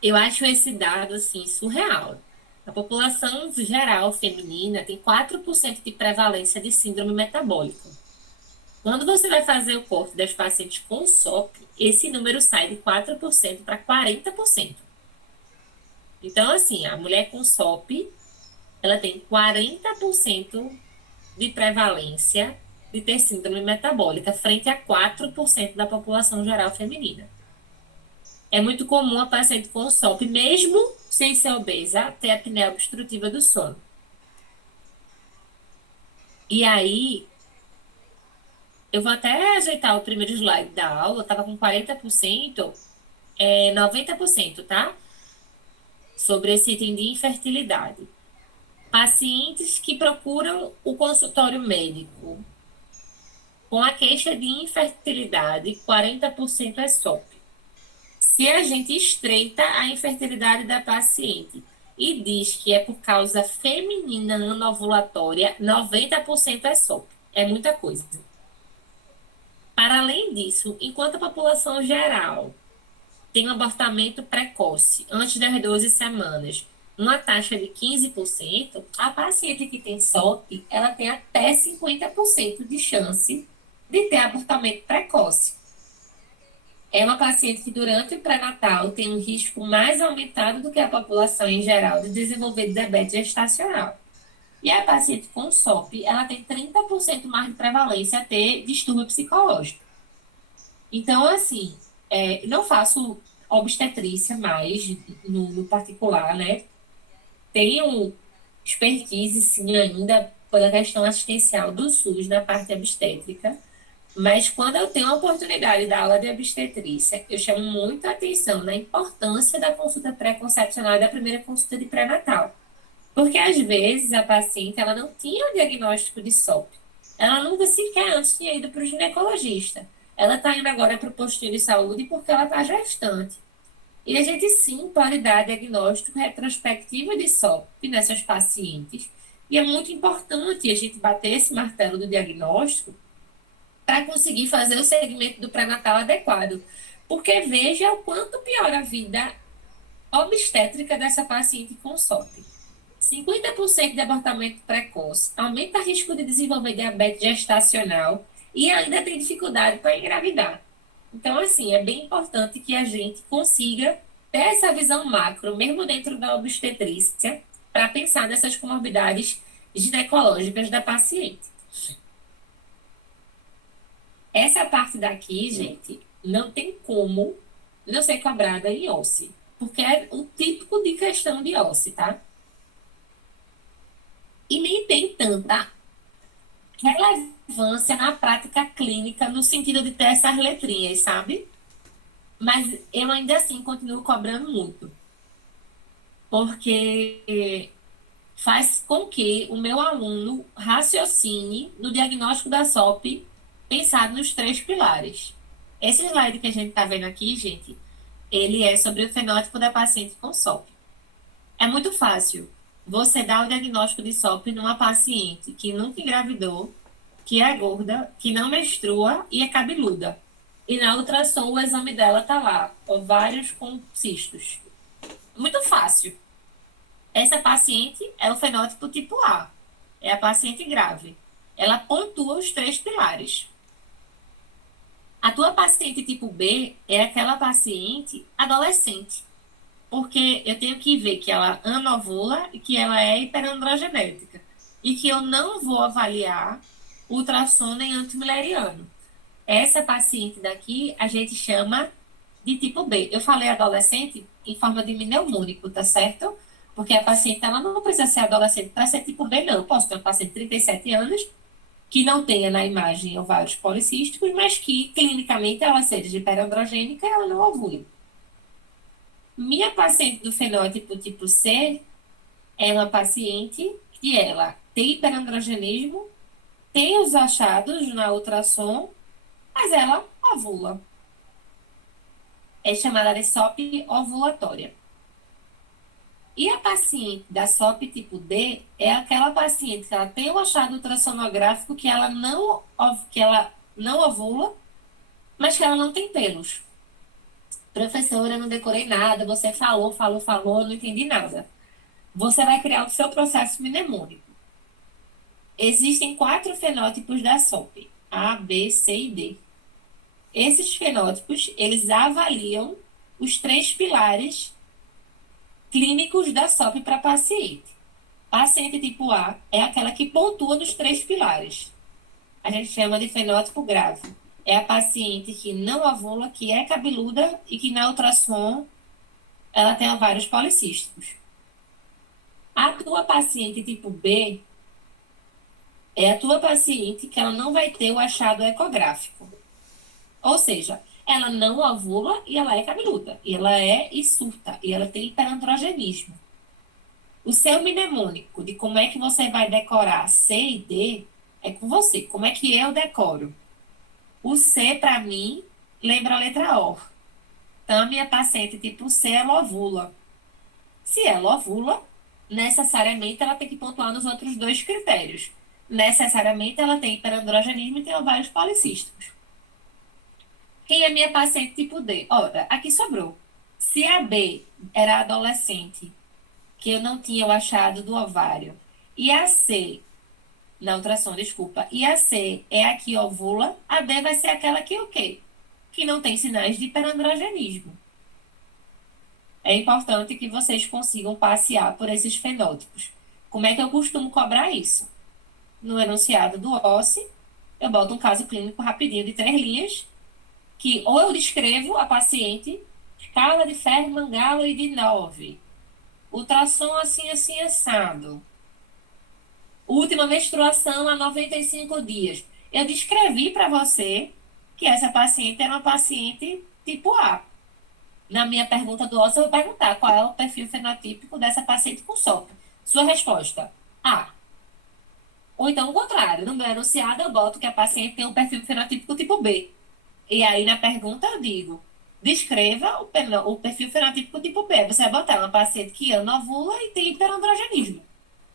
Eu acho esse dado, assim, surreal. A população geral feminina tem 4% de prevalência de síndrome metabólica. Quando você vai fazer o corte das pacientes com SOP, esse número sai de 4% para 40%. Então, assim, a mulher com SOP, ela tem 40% de prevalência de ter síndrome metabólica, frente a 4% da população geral feminina. É muito comum a paciente com SOP, mesmo sem ser obesa, ter apneia obstrutiva do sono. E aí, eu vou até ajeitar o primeiro slide da aula, eu estava com 40%, 90%, tá? Sobre esse item de infertilidade. Pacientes que procuram o consultório médico com a queixa de infertilidade, 40% é SOP. Se a gente estreita a infertilidade da paciente e diz que é por causa feminina anovulatória, 90% é SOP. É muita coisa. Para além disso, enquanto a população geral tem um abortamento precoce, antes das 12 semanas, uma taxa de 15%, a paciente que tem SOP, ela tem até 50% de chance de ter abortamento precoce. É uma paciente que durante o pré-natal tem um risco mais aumentado do que a população em geral de desenvolver diabetes gestacional. E a paciente com SOP, ela tem 30% mais de prevalência a ter distúrbio psicológico. Então, assim, não faço obstetrícia mais no particular, né? Tenho expertise, sim, ainda pela questão assistencial do SUS na parte obstétrica, mas quando eu tenho a oportunidade da aula de obstetrícia, eu chamo muito a atenção na importância da consulta pré-concepcional e da primeira consulta de pré-natal. Porque às vezes a paciente ela não tinha o diagnóstico de SOP. Ela nunca sequer antes tinha ido para o ginecologista. Ela está indo agora para o postinho de saúde porque ela está gestante. E a gente sim pode dar diagnóstico retrospectivo de SOP nessas pacientes. E é muito importante a gente bater esse martelo do diagnóstico para conseguir fazer o segmento do pré-natal adequado. Porque veja o quanto piora a vida obstétrica dessa paciente com SOP. 50% de abortamento precoce, aumenta o risco de desenvolver diabetes gestacional e ainda tem dificuldade para engravidar. Então, assim, é bem importante que a gente consiga ter essa visão macro, mesmo dentro da obstetrícia, para pensar nessas comorbidades ginecológicas da paciente. Essa parte daqui, gente, não tem como não ser cobrada em OSCE, porque é o típico de questão de OSCE, tá? E nem tem tanta relevância na prática clínica no sentido de ter essas letrinhas, sabe? Mas eu ainda assim continuo cobrando muito, porque faz com que o meu aluno raciocine no diagnóstico da SOP pensado nos três pilares. Esse slide que a gente está vendo aqui, gente, ele é sobre o fenótipo da paciente com SOP. É muito fácil você dar o diagnóstico de SOP numa paciente que nunca engravidou, que é gorda, que não menstrua e é cabeluda. E na ultrassom o exame dela tá lá, ovários com cistos. Muito fácil. Essa paciente é o fenótipo tipo A. É a paciente grave. Ela pontua os três pilares. A tua paciente tipo B é aquela paciente adolescente. Porque eu tenho que ver que ela anovula e que ela é hiperandrogenética. E que eu não vou avaliar ultrassom nem antimileriano. Essa paciente daqui a gente chama de tipo B. Eu falei adolescente em forma de mnemônico, tá certo? Porque a paciente ela não precisa ser adolescente para ser tipo B, não. Eu posso ter uma paciente de 37 anos que não tenha na imagem ovários policísticos, mas que clinicamente ela seja hiperandrogênica e ela não ovule. Minha paciente do fenótipo tipo C é uma paciente que ela tem hiperandrogenismo, tem os achados na ultrassom, mas ela ovula. É chamada de SOP ovulatória. E a paciente da SOP tipo D é aquela paciente que ela tem o achado ultrassonográfico que ela não ovula, mas que ela não tem pelos. Professora, eu não decorei nada, você falou, não entendi nada. Você vai criar o seu processo mnemônico. Existem 4 fenótipos da SOP, A, B, C e D. Esses fenótipos, eles avaliam os 3 pilares clínicos da SOP para paciente. Paciente tipo A é aquela que pontua nos 3 pilares. A gente chama de fenótipo grave. É a paciente que não ovula, que é cabeluda e que na ultrassom ela tem ovários policísticos. A tua paciente tipo B é a tua paciente que ela não vai ter o achado ecográfico. Ou seja, ela não ovula e ela é cabeluda. E ela é e surta. E ela tem hiperandrogenismo. O seu mnemônico de como é que você vai decorar C e D é com você. Como é que eu decoro? O C, para mim, lembra a letra O. Então, a minha paciente tipo C, ela ovula. Se ela ovula, necessariamente ela tem que pontuar nos outros 2 critérios. Necessariamente ela tem hiperandrogenismo e tem ovários policísticos. Quem é minha paciente tipo D? Ora, aqui sobrou. Se a B era adolescente, que eu não tinha o achado do ovário, e a C, na ultrassom, desculpa, e a C é a que ovula, a D vai ser aquela que o quê? Que não tem sinais de hiperandrogenismo. É importante que vocês consigam passear por esses fenótipos. Como é que eu costumo cobrar isso? No enunciado do OSCE, eu boto um caso clínico rapidinho de 3 linhas, que ou eu descrevo a paciente, escala de Fermat-Galo e de 9, ultrassom assim, assim, assado. Última menstruação há 95 dias. Eu descrevi para você que essa paciente era uma paciente tipo A. Na minha pergunta do ósseo, eu vou perguntar qual é o perfil fenotípico dessa paciente com SOP. Sua resposta: A. Ou então o contrário. No meu enunciado, eu boto que a paciente tem um perfil fenotípico tipo B. E aí, na pergunta, eu digo: descreva o perfil fenotípico tipo B. Você vai botar uma paciente que anovula e tem hiperandrogenismo,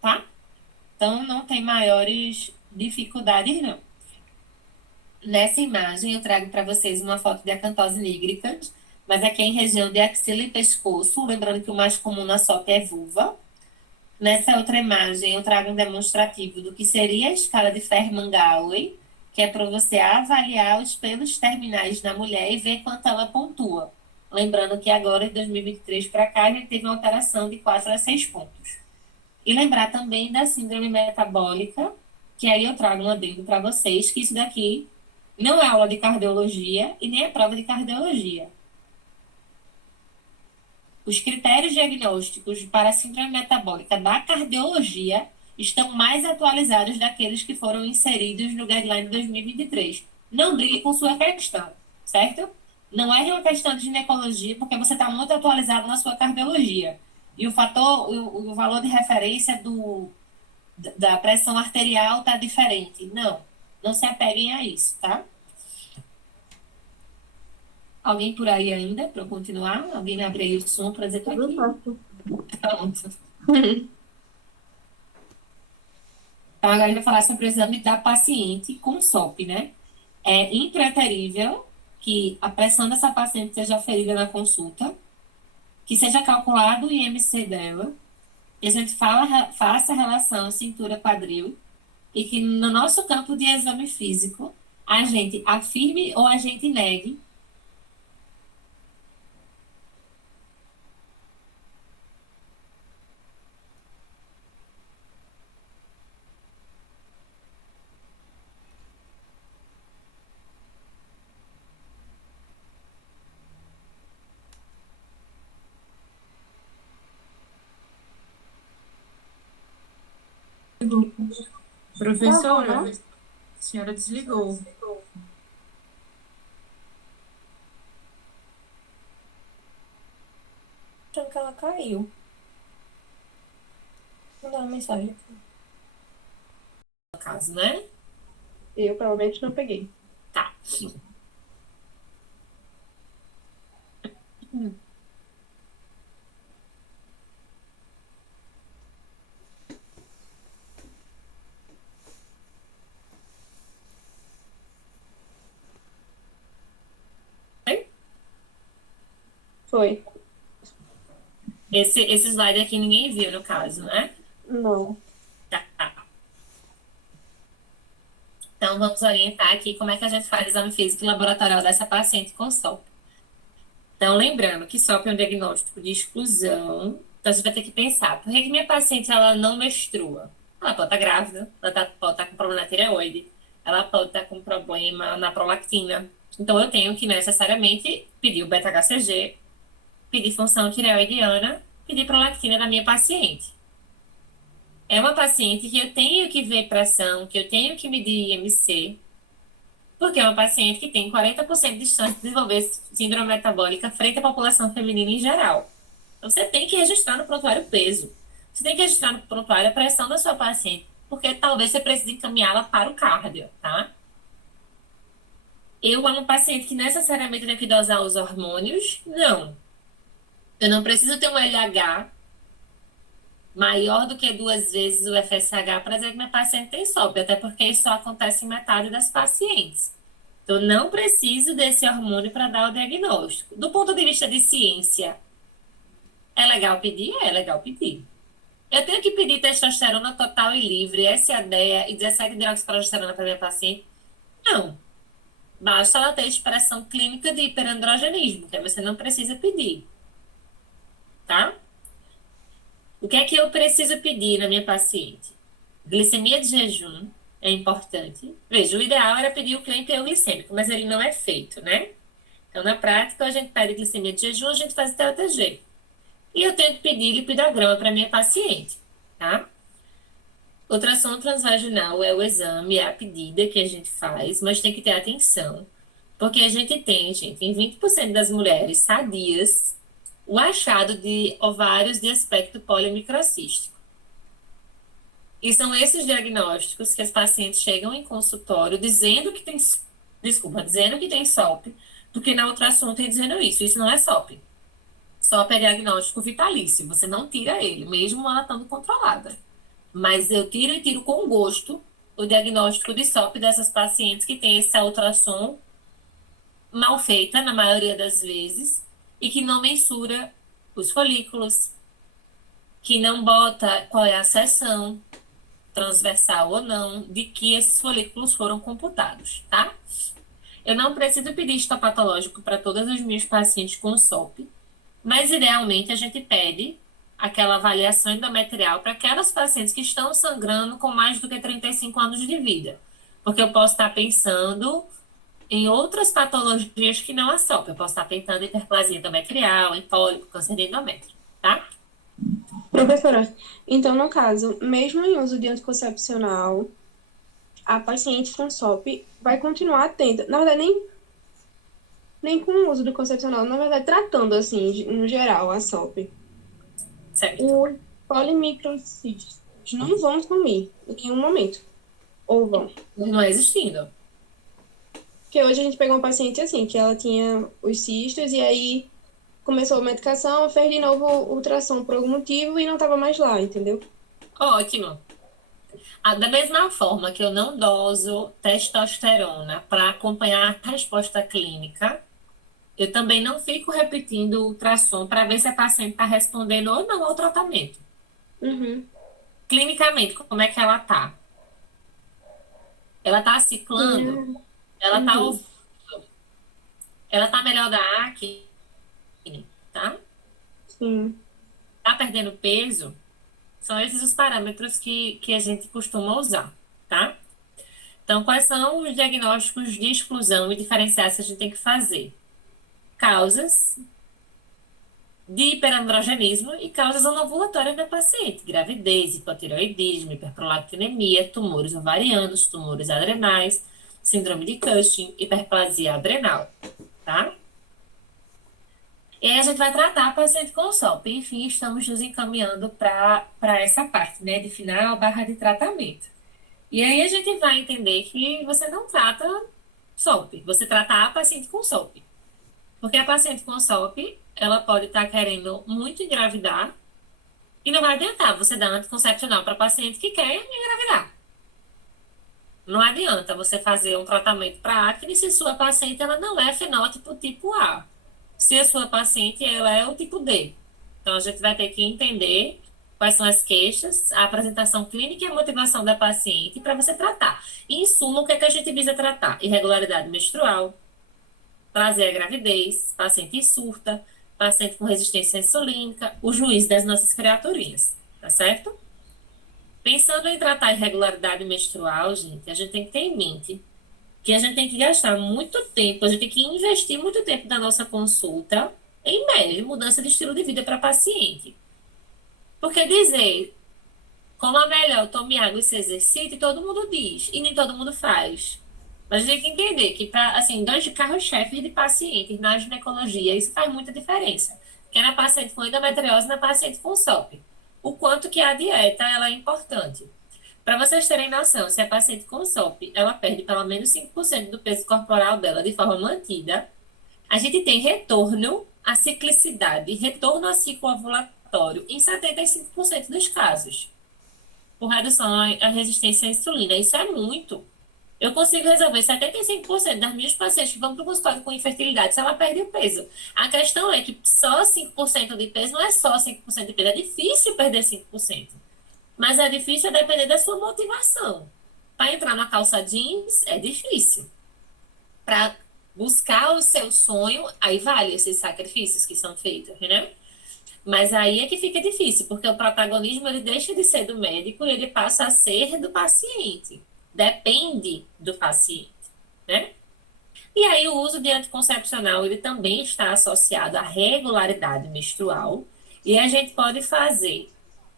tá? Então, não tem maiores dificuldades, não. Nessa imagem, eu trago para vocês uma foto de acantose nigricans, mas aqui é em região de axila e pescoço, lembrando que o mais comum na SOP é vulva. Nessa outra imagem, eu trago um demonstrativo do que seria a escala de Ferman-Gallwey, que é para você avaliar os pelos terminais na mulher e ver quanto ela pontua. Lembrando que agora, de 2023 para cá, a gente teve uma alteração de 4 a 6 pontos. E lembrar também da síndrome metabólica, que aí eu trago um adendo para vocês, que isso daqui não é aula de cardiologia e nem é prova de cardiologia. Os critérios diagnósticos para a síndrome metabólica da cardiologia estão mais atualizados daqueles que foram inseridos no guideline 2023. Não brigue com sua questão, certo? Não é uma questão de ginecologia, porque você está muito atualizado na sua cardiologia. E o fator, o valor de referência da pressão arterial está diferente. Não, não se apeguem a isso, tá? Alguém por aí ainda, para eu continuar? Alguém me abre aí o som para dizer que Tudo aqui? certo. Pronto. Então, agora a gente vai falar sobre o exame da paciente com SOP, né? É impreterível que a pressão dessa paciente seja aferida na consulta, que seja calculado o IMC dela, que a gente faça a relação cintura-quadril e que no nosso campo de exame físico a gente afirme ou a gente negue. Professora, Aham. a senhora desligou. Achando que ela caiu. Vou dar uma mensagem. No caso, né? Eu, provavelmente, não peguei. Tá. Foi. Esse slide aqui ninguém viu, no caso, né? Não. Tá. Então, vamos orientar aqui como é que a gente faz o exame físico e laboratorial dessa paciente com SOP. Então, lembrando que SOP é um diagnóstico de exclusão. Então, a gente vai ter que pensar, por que que minha paciente ela não menstrua? Ela pode estar grávida, pode estar com problema na tireoide, ela pode estar com problema na prolactina. Então, eu tenho que necessariamente pedir o beta-HCG, pedir função tireoidiana, pedir prolactina da minha paciente. É uma paciente que eu tenho que ver pressão, que eu tenho que medir IMC, porque é uma paciente que tem 40% de chance de desenvolver síndrome metabólica frente à população feminina em geral. Então, você tem que registrar no prontuário o peso. Você tem que registrar no prontuário a pressão da sua paciente, porque talvez você precise encaminhá-la para o cardio, tá? Eu amo paciente que necessariamente tem que dosar os hormônios? Não. Eu não preciso ter um LH maior do que 2 vezes o FSH para dizer que minha paciente tem SOP, até porque isso só acontece em metade das pacientes. Então, não preciso desse hormônio para dar o diagnóstico. Do ponto de vista de ciência, é legal pedir? É legal pedir. Eu tenho que pedir testosterona total e livre, SADEA e 17 graus de progesterona para minha paciente? Não. Basta ela ter expressão clínica de hiperandrogenismo, que aí você não precisa pedir. Tá? O que é que eu preciso pedir na minha paciente? Glicemia de jejum é importante. Veja, o ideal era pedir o clamp euglicêmico, mas ele não é feito, né? Então, na prática, a gente pede glicemia de jejum, a gente faz o TLTG. E eu tenho que pedir lipidograma para minha paciente, tá? Ultrassom transvaginal é o exame, é a pedida que a gente faz, mas tem que ter atenção, porque a gente tem, gente, em 20% das mulheres sadias, o achado de ovários de aspecto polimicrocístico. E são esses diagnósticos que as pacientes chegam em consultório dizendo que tem, desculpa, dizendo que tem SOP, porque na ultrassom tem dizendo isso. Isso não é SOP. SOP é diagnóstico vitalício. Você não tira ele, mesmo ela estando controlada. Mas eu tiro e tiro com gosto o diagnóstico de SOP dessas pacientes que têm essa ultrassom mal feita, na maioria das vezes, e que não mensura os folículos, que não bota qual é a seção, transversal ou não, de que esses folículos foram computados, tá? Eu não preciso pedir histopatológico para todas as minhas pacientes com SOP, mas idealmente a gente pede aquela avaliação endometrial para aquelas pacientes que estão sangrando com mais do que 35 anos de vida, porque eu posso estar pensando em outras patologias que não a SOP, eu posso estar pensando em hiperplasia endometrial, em pólipo, câncer de endométrio, tá? Professora, então, no caso, mesmo em uso de anticoncepcional, a paciente com SOP vai continuar tendo, na verdade, nem com o uso do concepcional, na verdade, tratando, assim, no geral, a SOP. Certo. Os polimicrocísticos não vão sumir em nenhum momento. Ou vão? Não existindo. Porque hoje a gente pegou uma paciente assim, que ela tinha os cistos e aí começou a medicação, fez de novo ultrassom por algum motivo e não estava mais lá, entendeu? Ótimo. Da mesma forma que eu não doso testosterona para acompanhar a resposta clínica, eu também não fico repetindo o ultrassom para ver se a paciente está respondendo ou não ao tratamento. Uhum. Clinicamente, como é que ela está? Ela está ciclando? Sim. Ela está Uhum. ela tá melhor da acne? Tá? Sim. Tá perdendo peso? São esses os parâmetros que a gente costuma usar, tá? Então, quais são os diagnósticos de exclusão e diferenciais que a gente tem que fazer? Causas de hiperandrogenismo e causas anovulatórias da paciente: gravidez, hipotireoidismo, hiperprolactinemia, tumores ovarianos, tumores adrenais, síndrome de Cushing, hiperplasia adrenal, tá? E aí a gente vai tratar a paciente com SOP. Enfim, estamos nos encaminhando para essa parte, né, de final barra de tratamento. E aí a gente vai entender que você não trata SOP, você trata a paciente com SOP. Porque a paciente com SOP, ela pode estar querendo muito engravidar e não vai adiantar você dar anticoncepcional para paciente que quer engravidar. Não adianta você fazer um tratamento para acne se sua paciente ela não é fenótipo tipo A. Se a sua paciente ela é o tipo D. Então a gente vai ter que entender quais são as queixas, a apresentação clínica e a motivação da paciente para você tratar. E, em suma, o que é que a gente visa tratar? Irregularidade menstrual, prazer à gravidez, paciente surta, paciente com resistência insulínica, o juízo das nossas criaturinhas, tá certo? Pensando em tratar irregularidade menstrual, gente, a gente tem que ter em mente que a gente tem que gastar muito tempo, a gente tem que investir muito tempo da nossa consulta em médio, mudança de estilo de vida para paciente. Porque dizer como é melhor tome água e se exercite, todo mundo diz, e nem todo mundo faz. Mas a gente tem que entender que, para, assim, dois carros-chefes de pacientes na ginecologia, isso faz muita diferença. Que é na paciente com endometriose e na paciente com SOP. O quanto que a dieta ela é importante. Para vocês terem noção, se a paciente com SOP, ela perde pelo menos 5% do peso corporal dela de forma mantida, a gente tem retorno à ciclicidade, retorno a ciclo ovulatório em 75% dos casos, por redução à resistência à insulina. Isso é muito. Eu consigo resolver 75% das minhas pacientes que vão para o consultório com infertilidade se ela perde o peso. A questão é que só 5% de peso não é só 5% de peso, é difícil perder 5%. Mas é difícil depender da sua motivação. Para entrar na calça jeans, é difícil. Para buscar o seu sonho, aí vale esses sacrifícios que são feitos, né? Mas aí é que fica difícil, porque o protagonismo ele deixa de ser do médico e ele passa a ser do paciente. Depende do paciente, né? E aí o uso de anticoncepcional ele também está associado à regularidade menstrual e a gente pode fazer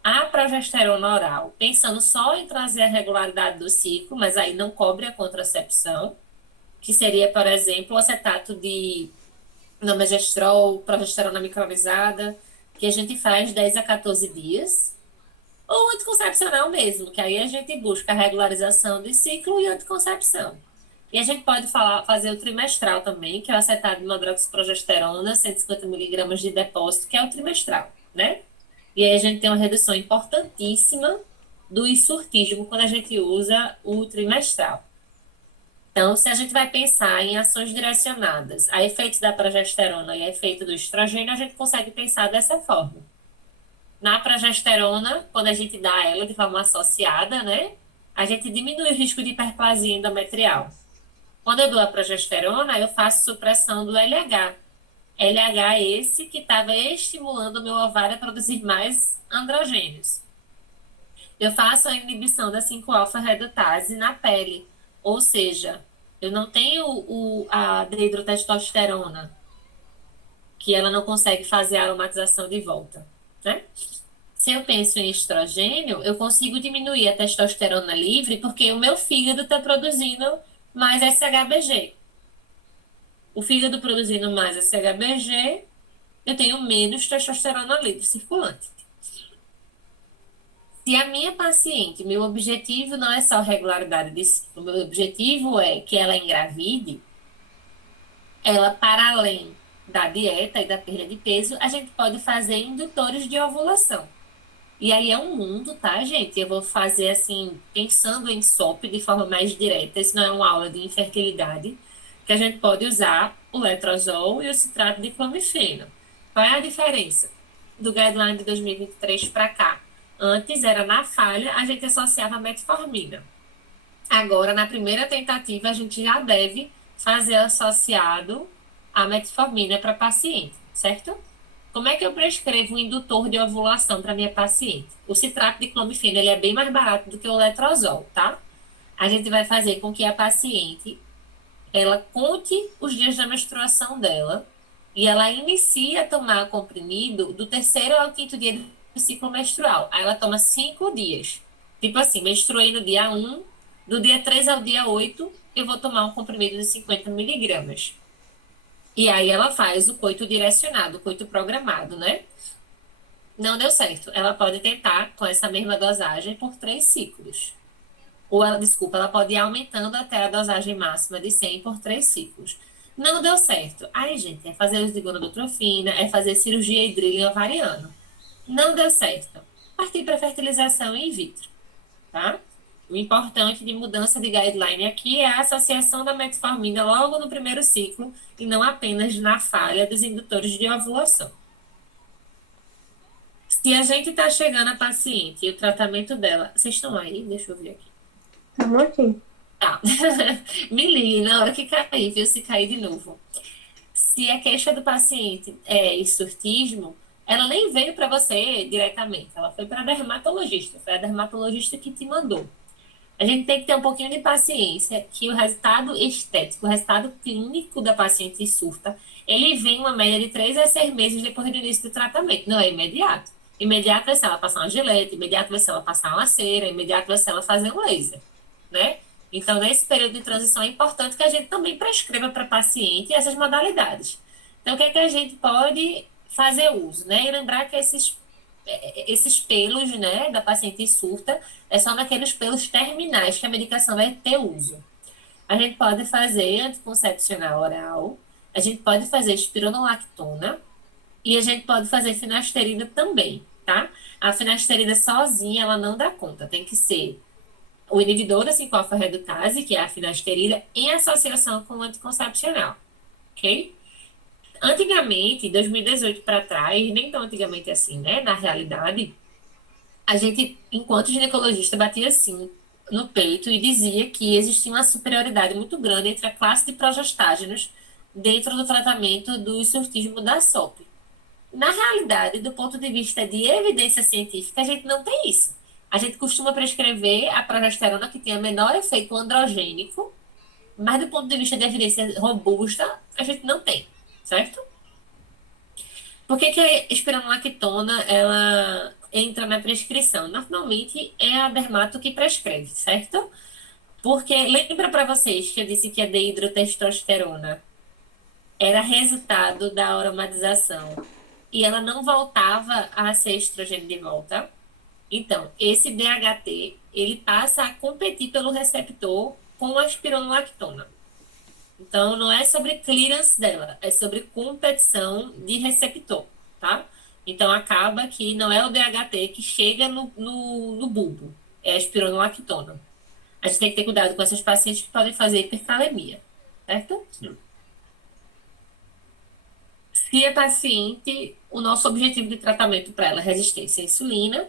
a progesterona oral, pensando só em trazer a regularidade do ciclo, mas aí não cobre a contracepção, que seria, por exemplo, o acetato de nomegestrol, progesterona micronizada, que a gente faz 10 a 14 dias, ou anticoncepcional mesmo, que aí a gente busca a regularização de ciclo e anticoncepção. E a gente pode fazer o trimestral também, que é o acetato de hidroxiprogesterona, 150 miligramas de depósito, que é o trimestral, né? E aí a gente tem uma redução importantíssima do hirsutismo quando a gente usa o trimestral. Então, se a gente vai pensar em ações direcionadas a efeitos da progesterona e a efeito do estrogênio, a gente consegue pensar dessa forma. Na progesterona, quando a gente dá ela de forma associada, né, a gente diminui o risco de hiperplasia endometrial. Quando eu dou a progesterona, eu faço supressão do LH. LH é esse que estava estimulando o meu ovário a produzir mais androgênios. Eu faço a inibição da 5-alfa-redutase na pele, ou seja, eu não tenho a dihidrotestosterona, que ela não consegue fazer a aromatização de volta, né? Se eu penso em estrogênio, eu consigo diminuir a testosterona livre porque o meu fígado está produzindo mais SHBG. O fígado produzindo mais SHBG, eu tenho menos testosterona livre circulante. Se a minha paciente, meu objetivo não é só regularidade de ciclo, meu objetivo é que ela engravide, ela, para além da dieta e da perda de peso, a gente pode fazer indutores de ovulação. E aí é um mundo, tá, gente? Eu vou fazer assim, pensando em SOP de forma mais direta. Isso não é uma aula de infertilidade, que a gente pode usar o letrozol e o citrato de clomifeno. Qual é a diferença do guideline de 2023 para cá? Antes era na falha, a gente associava a metformina. Agora, na primeira tentativa, a gente já deve fazer associado a metformina para paciente, certo? Como é que eu prescrevo um indutor de ovulação para minha paciente? O citrato de clomifeno, ele é bem mais barato do que o letrozol, tá? A gente vai fazer com que a paciente, ela conte os dias da menstruação dela e ela inicie a tomar comprimido do terceiro ao quinto dia do ciclo menstrual. Aí ela toma 5 dias. Tipo assim, menstruei no dia 1, do dia 3 ao dia 8, eu vou tomar um comprimido de 50 miligramas. E aí ela faz o coito direcionado, o coito programado, né? Não deu certo. Ela pode tentar com essa mesma dosagem por 3 ciclos. Ou ela, desculpa, ela pode ir aumentando até a dosagem máxima de 100 por 3 ciclos. Não deu certo. Aí, gente, é fazer uso de gonadotrofina, é fazer cirurgia e drilling ovariano. Não deu certo. Partir para fertilização in vitro, tá? O importante de mudança de guideline aqui é a associação da metformina logo no primeiro ciclo e não apenas na falha dos indutores de ovulação. Se a gente está chegando a paciente e o tratamento dela... Vocês estão aí? Deixa eu ver aqui. Estamos aqui. Tá. Me ligue na hora que cair, viu? Se cair de novo. Se a queixa do paciente é hirsutismo, ela nem veio para você diretamente. Ela foi para a dermatologista. Foi a dermatologista que te mandou. A gente tem que ter um pouquinho de paciência que o resultado estético, o resultado clínico da paciente surta, ele vem uma média de 3 a 6 meses depois do início do tratamento. Não é imediato. Imediato vai ser ela passar uma gilete, imediato vai ser ela passar uma cera, imediato vai ser ela fazer um laser, né? Então, nesse período de transição, é importante que a gente também prescreva para paciente essas modalidades. Então, o que é que a gente pode fazer uso, né? E lembrar que esses pelos, né, da paciente surta, é só naqueles pelos terminais que a medicação vai ter uso. A gente pode fazer anticoncepcional oral, a gente pode fazer espironolactona e a gente pode fazer finasterida também, tá? A finasterida sozinha, ela não dá conta, tem que ser o inibidor da 5-alfa-redutase, que é a finasterida, em associação com o anticoncepcional, ok? Antigamente, 2018 para trás, nem tão antigamente assim, né? Na realidade, a gente, enquanto ginecologista, batia assim no peito e dizia que existia uma superioridade muito grande entre a classe de progestágenos dentro do tratamento do hirsutismo da SOP. Na realidade, do ponto de vista de evidência científica, a gente não tem isso. A gente costuma prescrever a progesterona que tenha menor efeito androgênico, mas do ponto de vista de evidência robusta, a gente não tem, certo? Por que a espironolactona, ela entra na prescrição? Normalmente é a dermato que prescreve, certo? Porque lembra para vocês que eu disse que a deidrotestosterona era resultado da aromatização e ela não voltava a ser estrogênio de volta? Então, esse DHT, ele passa a competir pelo receptor com a espironolactona. Então, não é sobre clearance dela, é sobre competição de receptor, tá? Então, acaba que não é o DHT que chega no bulbo, é a espironolactona. A gente tem que ter cuidado com essas pacientes que podem fazer hipercalemia, certo? Se a paciente, o nosso objetivo de tratamento para ela é resistência à insulina,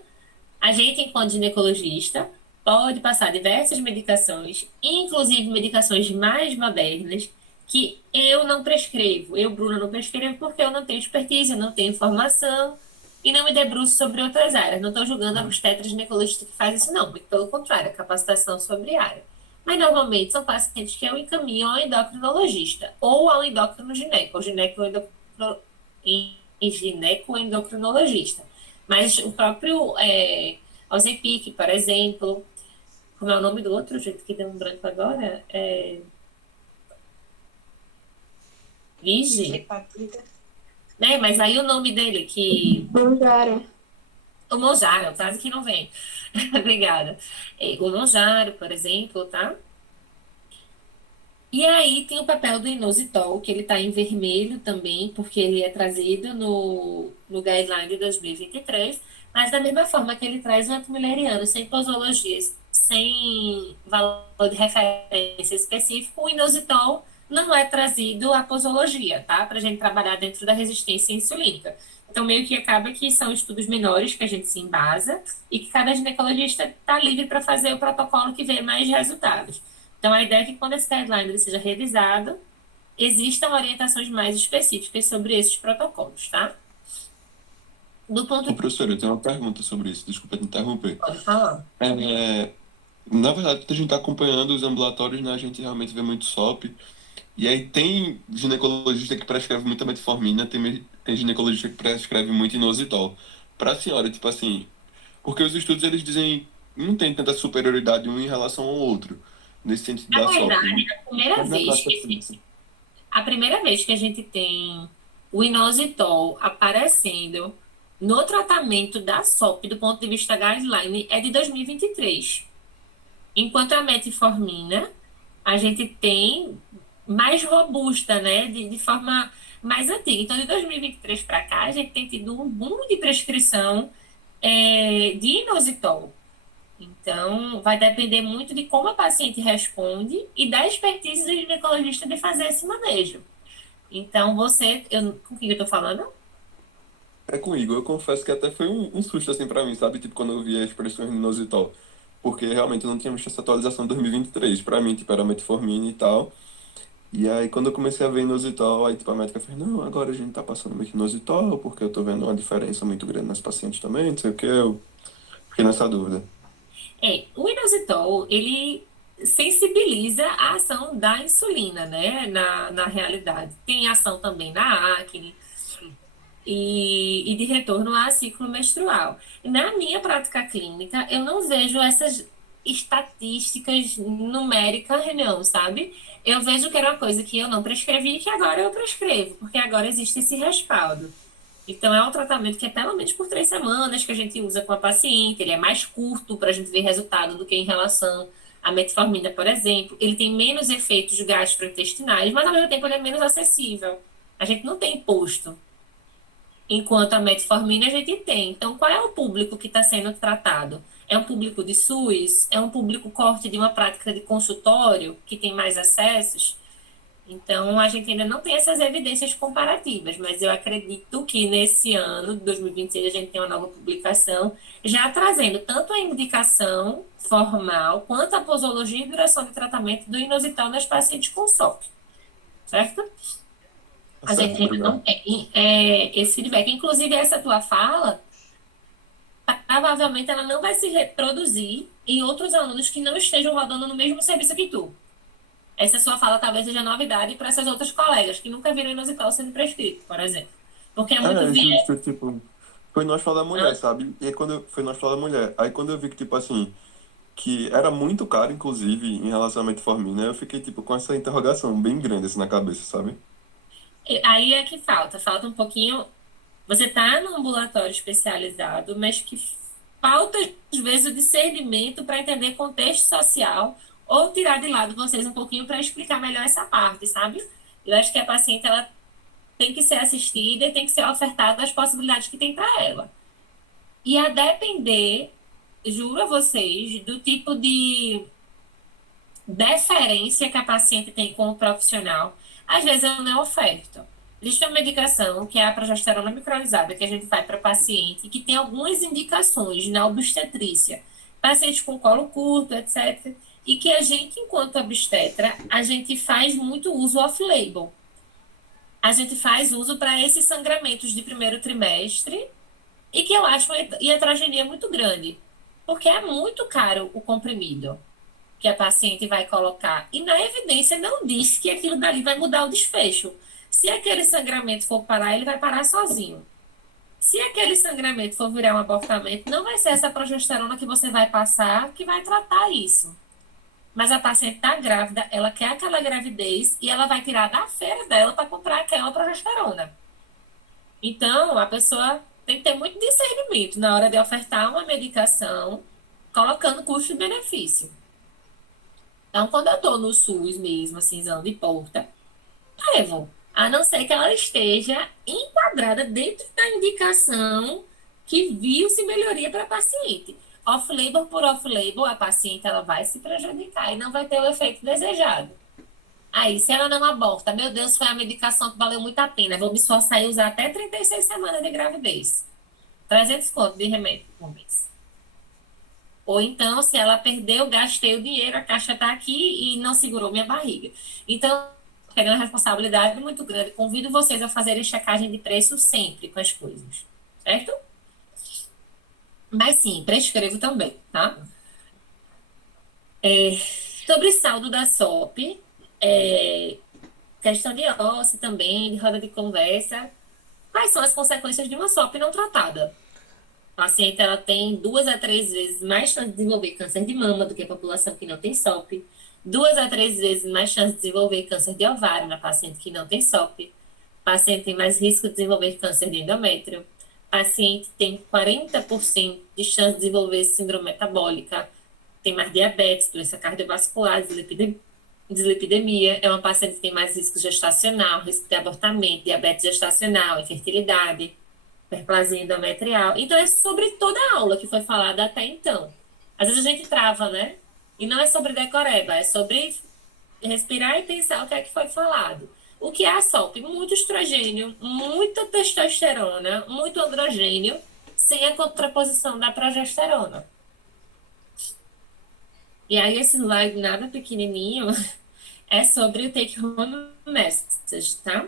a gente, enquanto ginecologista, pode passar diversas medicações, inclusive medicações mais modernas, que eu não prescrevo. Eu, Bruna, não prescrevo porque eu não tenho expertise, eu não tenho informação e não me debruço sobre outras áreas. Não estou julgando a obstetra ginecologista que faz isso, não. Muito pelo contrário, a capacitação sobre a área. Mas, normalmente, são pacientes que eu encaminho ao endocrinologista ou ao endócrino gineco, ou gineco-endocrinologista. Mas o próprio Ozempic, por exemplo, como é o nome do outro, gente, que deu um branco agora? Vige? Né? Mas aí o nome dele, que... Manjaro. O Monjaro, quase que não vem. Obrigada. O Monjaro, por exemplo, tá? E aí tem o papel do inositol, que ele está em vermelho também, porque ele é trazido no guideline de 2023, mas da mesma forma que ele traz o antimileriano, sem posologias, sem valor de referência específico, o inositol não é trazido a posologia, tá? Para a gente trabalhar dentro da resistência insulínica. Então, meio que acaba que são estudos menores que a gente se embasa e que cada ginecologista está livre para fazer o protocolo que vê mais resultados. Então, a ideia é que quando esse guideline seja revisado, existam orientações mais específicas sobre esses protocolos, tá? Do ponto Ô, professor, eu tenho uma pergunta sobre isso, desculpa te interromper. Pode falar. Na verdade, a gente está acompanhando os ambulatórios, né? A gente realmente vê muito SOP. E aí tem ginecologista que prescreve muita metformina, tem ginecologista que prescreve muito inositol. Para a senhora, tipo assim, porque os estudos eles dizem não tem tanta superioridade um em relação ao outro, nesse sentido Na da SOP. verdade, Mas na prática, assim, a primeira vez que a gente tem o inositol aparecendo no tratamento da SOP, do ponto de vista guideline, é de 2023. Enquanto a metformina, a gente tem mais robusta, né, de forma mais antiga. Então, de 2023 para cá, a gente tem tido um boom de prescrição de inositol. Então, vai depender muito de como a paciente responde e da expertise do ginecologista de fazer esse manejo. Então, com quem eu tô falando? é comigo. Eu confesso que até foi um susto assim para mim, sabe? Tipo, quando eu vi as expressões inositol. Porque realmente eu não tinha visto essa atualização de 2023. Para mim, tipo, era metformina e tal. E aí, quando eu comecei a ver inositol, aí, tipo, a médica fez, não, agora a gente tá passando muito inositol, porque eu tô vendo uma diferença muito grande nas pacientes também, não sei o que, eu fiquei nessa dúvida. O inositol, ele sensibiliza a ação da insulina, né, na realidade. Tem ação também na acne e de retorno ao ciclo menstrual. Na minha prática clínica, eu não vejo essas estatísticas numéricas, não, sabe? Eu vejo que era uma coisa que eu não prescrevi e que agora eu prescrevo, porque agora existe esse respaldo. Então, é um tratamento que é pelo menos por 3 semanas que a gente usa com a paciente. Ele é mais curto para a gente ver resultado do que em relação à metformina, por exemplo. Ele tem menos efeitos gastrointestinais, mas ao mesmo tempo ele é menos acessível. A gente não tem imposto. Enquanto a metformina a gente tem. Então, qual é o público que está sendo tratado? É um público de SUS? É um público corte de uma prática de consultório, que tem mais acessos? Então, a gente ainda não tem essas evidências comparativas, mas eu acredito que nesse ano, de 2026, a gente tem uma nova publicação, já trazendo tanto a indicação formal, quanto a posologia e duração de tratamento do inositol nas pacientes com SOP, certo? Tá A gente certo, ainda não obrigado. tem esse feedback. Inclusive, essa tua fala, provavelmente ela não vai se reproduzir em outros alunos que não estejam rodando no mesmo serviço que tu. Essa sua fala talvez seja novidade para essas outras colegas que nunca viram inositol sendo prescrito, por exemplo. Porque é muito É, viés. justo, tipo, Foi no Hospital da Mulher, Hã? sabe? E aí foi no Hospital da Mulher. Aí quando eu vi que, tipo assim, que era muito caro, inclusive, em relação à metformina, eu fiquei, tipo, com essa interrogação bem grande, assim, na cabeça, sabe? Aí é que falta um pouquinho. Você está num ambulatório especializado, mas que falta, às vezes, o discernimento para entender contexto social ou tirar de lado vocês um pouquinho para explicar melhor essa parte, sabe? Eu acho que a paciente ela tem que ser assistida e tem que ser ofertada as possibilidades que tem para ela. E a depender, juro a vocês, do tipo de deferência que a paciente tem com o profissional, às vezes eu não oferto. Existe uma medicação que é a progesterona micronizada que a gente faz para paciente que tem algumas indicações na obstetrícia, pacientes com colo curto, etc. E que a gente, enquanto obstetra, a gente faz muito uso off-label. A gente faz uso para esses sangramentos de primeiro trimestre e que eu acho uma iatrogenia muito grande, porque é muito caro o comprimido que a paciente vai colocar. E na evidência não diz que aquilo dali vai mudar o desfecho. Se aquele sangramento for parar, ele vai parar sozinho. Se aquele sangramento for virar um abortamento, não vai ser essa progesterona que você vai passar que vai tratar isso. Mas a paciente está grávida, ela quer aquela gravidez e ela vai tirar da feira dela para comprar aquela progesterona. Então, a pessoa tem que ter muito discernimento na hora de ofertar uma medicação, colocando custo-benefício. Então, quando eu estou no SUS mesmo, assim, zona de porta, levo. A não ser que ela esteja enquadrada dentro da indicação que viu-se melhoria para a paciente. Off-label por off-label, a paciente ela vai se prejudicar e não vai ter o efeito desejado. Aí, se ela não aborta, meu Deus, foi a medicação que valeu muito a pena. Vou me esforçar e usar até 36 semanas de gravidez. 300 conto de remédio por mês. Ou então, se ela perdeu, gastei o dinheiro, a caixa está aqui e não segurou minha barriga. Então, pegando uma responsabilidade muito grande, convido vocês a fazerem checagem de preço sempre com as coisas, certo? Mas sim, prescrevo também, tá? Sobre saldo da SOP, questão de OSCE também, de roda de conversa. Quais são as consequências de uma SOP não tratada? A paciente ela tem 2 a 3 vezes mais chance de desenvolver câncer de mama do que a população que não tem SOP, 2 a 3 vezes mais chance de desenvolver câncer de ovário na paciente que não tem SOP, paciente tem mais risco de desenvolver câncer de endométrio, paciente tem 40% de chance de desenvolver síndrome metabólica, tem mais diabetes, doença cardiovascular, dislipidemia, é uma paciente que tem mais risco gestacional, risco de abortamento, diabetes gestacional, infertilidade, hiperplasia endometrial. Então, é sobre toda a aula que foi falada até então. Às vezes a gente trava, né? E não é sobre decoreba, é sobre respirar e pensar o que é que foi falado. O que é a SOP? Muito estrogênio, muita testosterona, muito androgênio, sem a contraposição da progesterona. E aí, esse slide nada pequenininho é sobre o take home message, tá?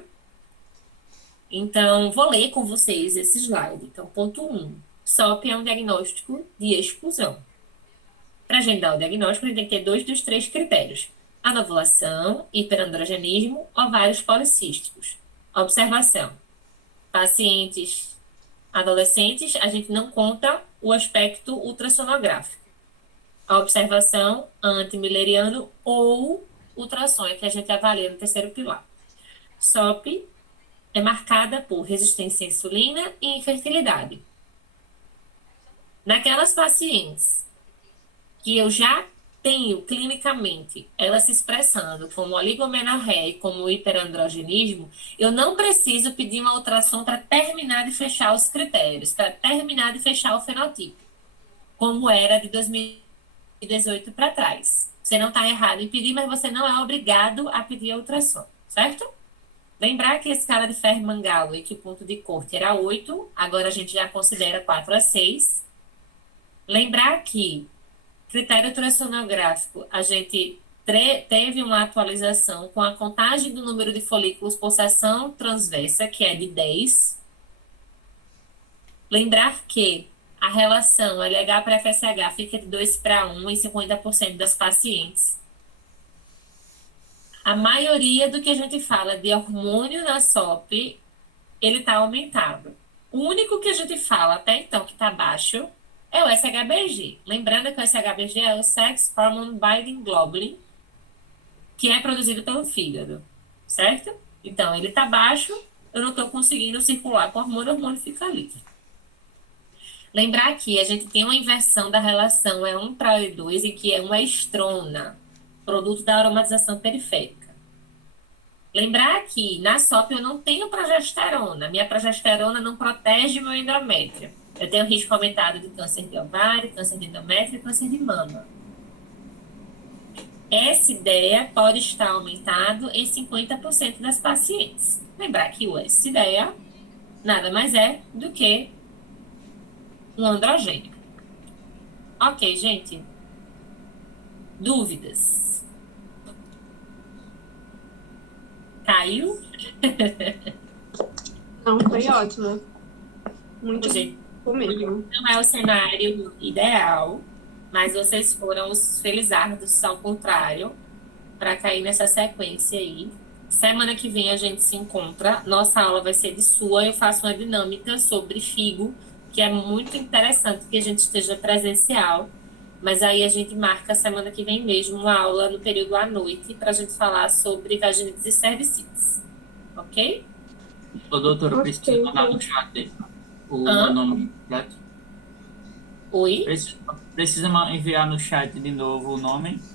Então, vou ler com vocês esse slide. Então, ponto 1. SOP é um diagnóstico de exclusão. Para agendar o diagnóstico, a gente tem que ter 2 dos 3 critérios: anovulação, hiperandrogenismo, ovários policísticos. Observação: pacientes adolescentes, a gente não conta o aspecto ultrassonográfico. A observação antimileriano ou ultrassom é que a gente avalia no terceiro pilar. SOP é marcada por resistência à insulina e infertilidade. Naquelas pacientes que eu já tenho clinicamente ela se expressando como oligomenorreia e como hiperandrogenismo, eu não preciso pedir uma ultrassom para terminar de fechar os critérios, para terminar de fechar o fenotipo, como era de 2018 para trás. Você não está errado em pedir, mas você não é obrigado a pedir a ultrassom, certo? Lembrar que esse cara de ferro mangalo e que o ponto de corte era 8, agora a gente já considera 4 a 6. Lembrar que critério ultrassonográfico, a gente teve uma atualização com a contagem do número de folículos por seção transversa, que é de 10. Lembrar que a relação LH para FSH fica de 2 para 1 em 50% das pacientes. A maioria do que a gente fala de hormônio na SOP, ele está aumentado. O único que a gente fala até então que está baixo é o SHBG. Lembrando que o SHBG é o Sex Hormone Binding Globulin, que é produzido pelo fígado, certo? Então, ele está baixo, eu não estou conseguindo circular com o hormônio fica livre. Lembrar que a gente tem uma inversão da relação E1 para E2, e que é uma estrona, produto da aromatização periférica. Lembrar que na SOP eu não tenho progesterona. Minha progesterona não protege meu endométrio. Eu tenho risco aumentado de câncer de ovário, câncer de endométrio e câncer de mama. Essa ideia pode estar aumentado em 50% das pacientes. Lembrar que o essa ideia nada mais é do que um androgênio. Ok, gente. Dúvidas? Caiu? Não, foi ótimo. Muito Gente, bom mesmo. não é o cenário ideal, mas vocês foram os felizardos ao contrário para cair nessa sequência aí. Semana que vem a gente se encontra. Nossa aula vai ser de sua. Eu faço uma dinâmica sobre FIGO, que é muito interessante que a gente esteja presencial. Mas aí a gente marca semana que vem mesmo uma aula no período à noite para a gente falar sobre vaginites e cervicites. Ok? Ô, doutora, eu Ok, preciso mandar no então. chat o Hã? meu nome completo. Oi? Precisa enviar no chat de novo o nome.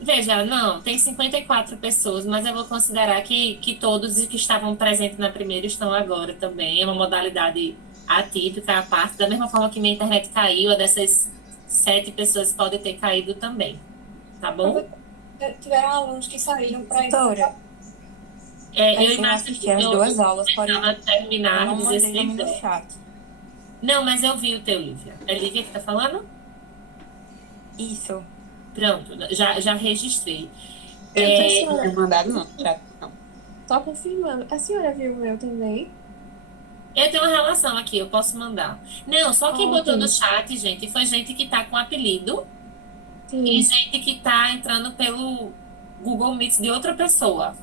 Veja, não, tem 54 pessoas, mas eu vou considerar que todos que estavam presentes na primeira estão agora também. É uma modalidade atípica à parte, da mesma forma que minha internet caiu, a dessas 7 pessoas podem ter caído também. Tá bom? Tiveram alunos que saíram para ir. Doutora, Eu eu imagino assisti que as eu duas aulas, porém precisava eu terminar não mandei nome no 16 horas. chat. Não, mas eu vi o teu, Lívia. É Lívia que tá falando? Isso. Pronto, já registrei. Eu É, tô senhora, Mandado não, já. Não. só confirmando. A senhora viu o meu também? Eu tenho uma relação aqui, eu posso mandar. Não, só quem botou Ok. no chat, gente, foi gente que tá com apelido Sim. e gente que tá entrando pelo Google Meet de outra pessoa.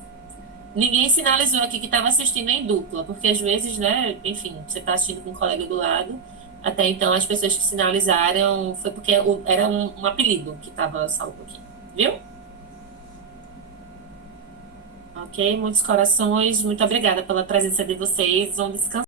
Ninguém sinalizou aqui que estava assistindo em dupla, porque às vezes, né, enfim, você tá assistindo com um colega do lado. Até então, as pessoas que sinalizaram foi porque era um apelido que tava salvo aqui, viu? Ok, muitos corações, muito obrigada pela presença de vocês. Vão descansar.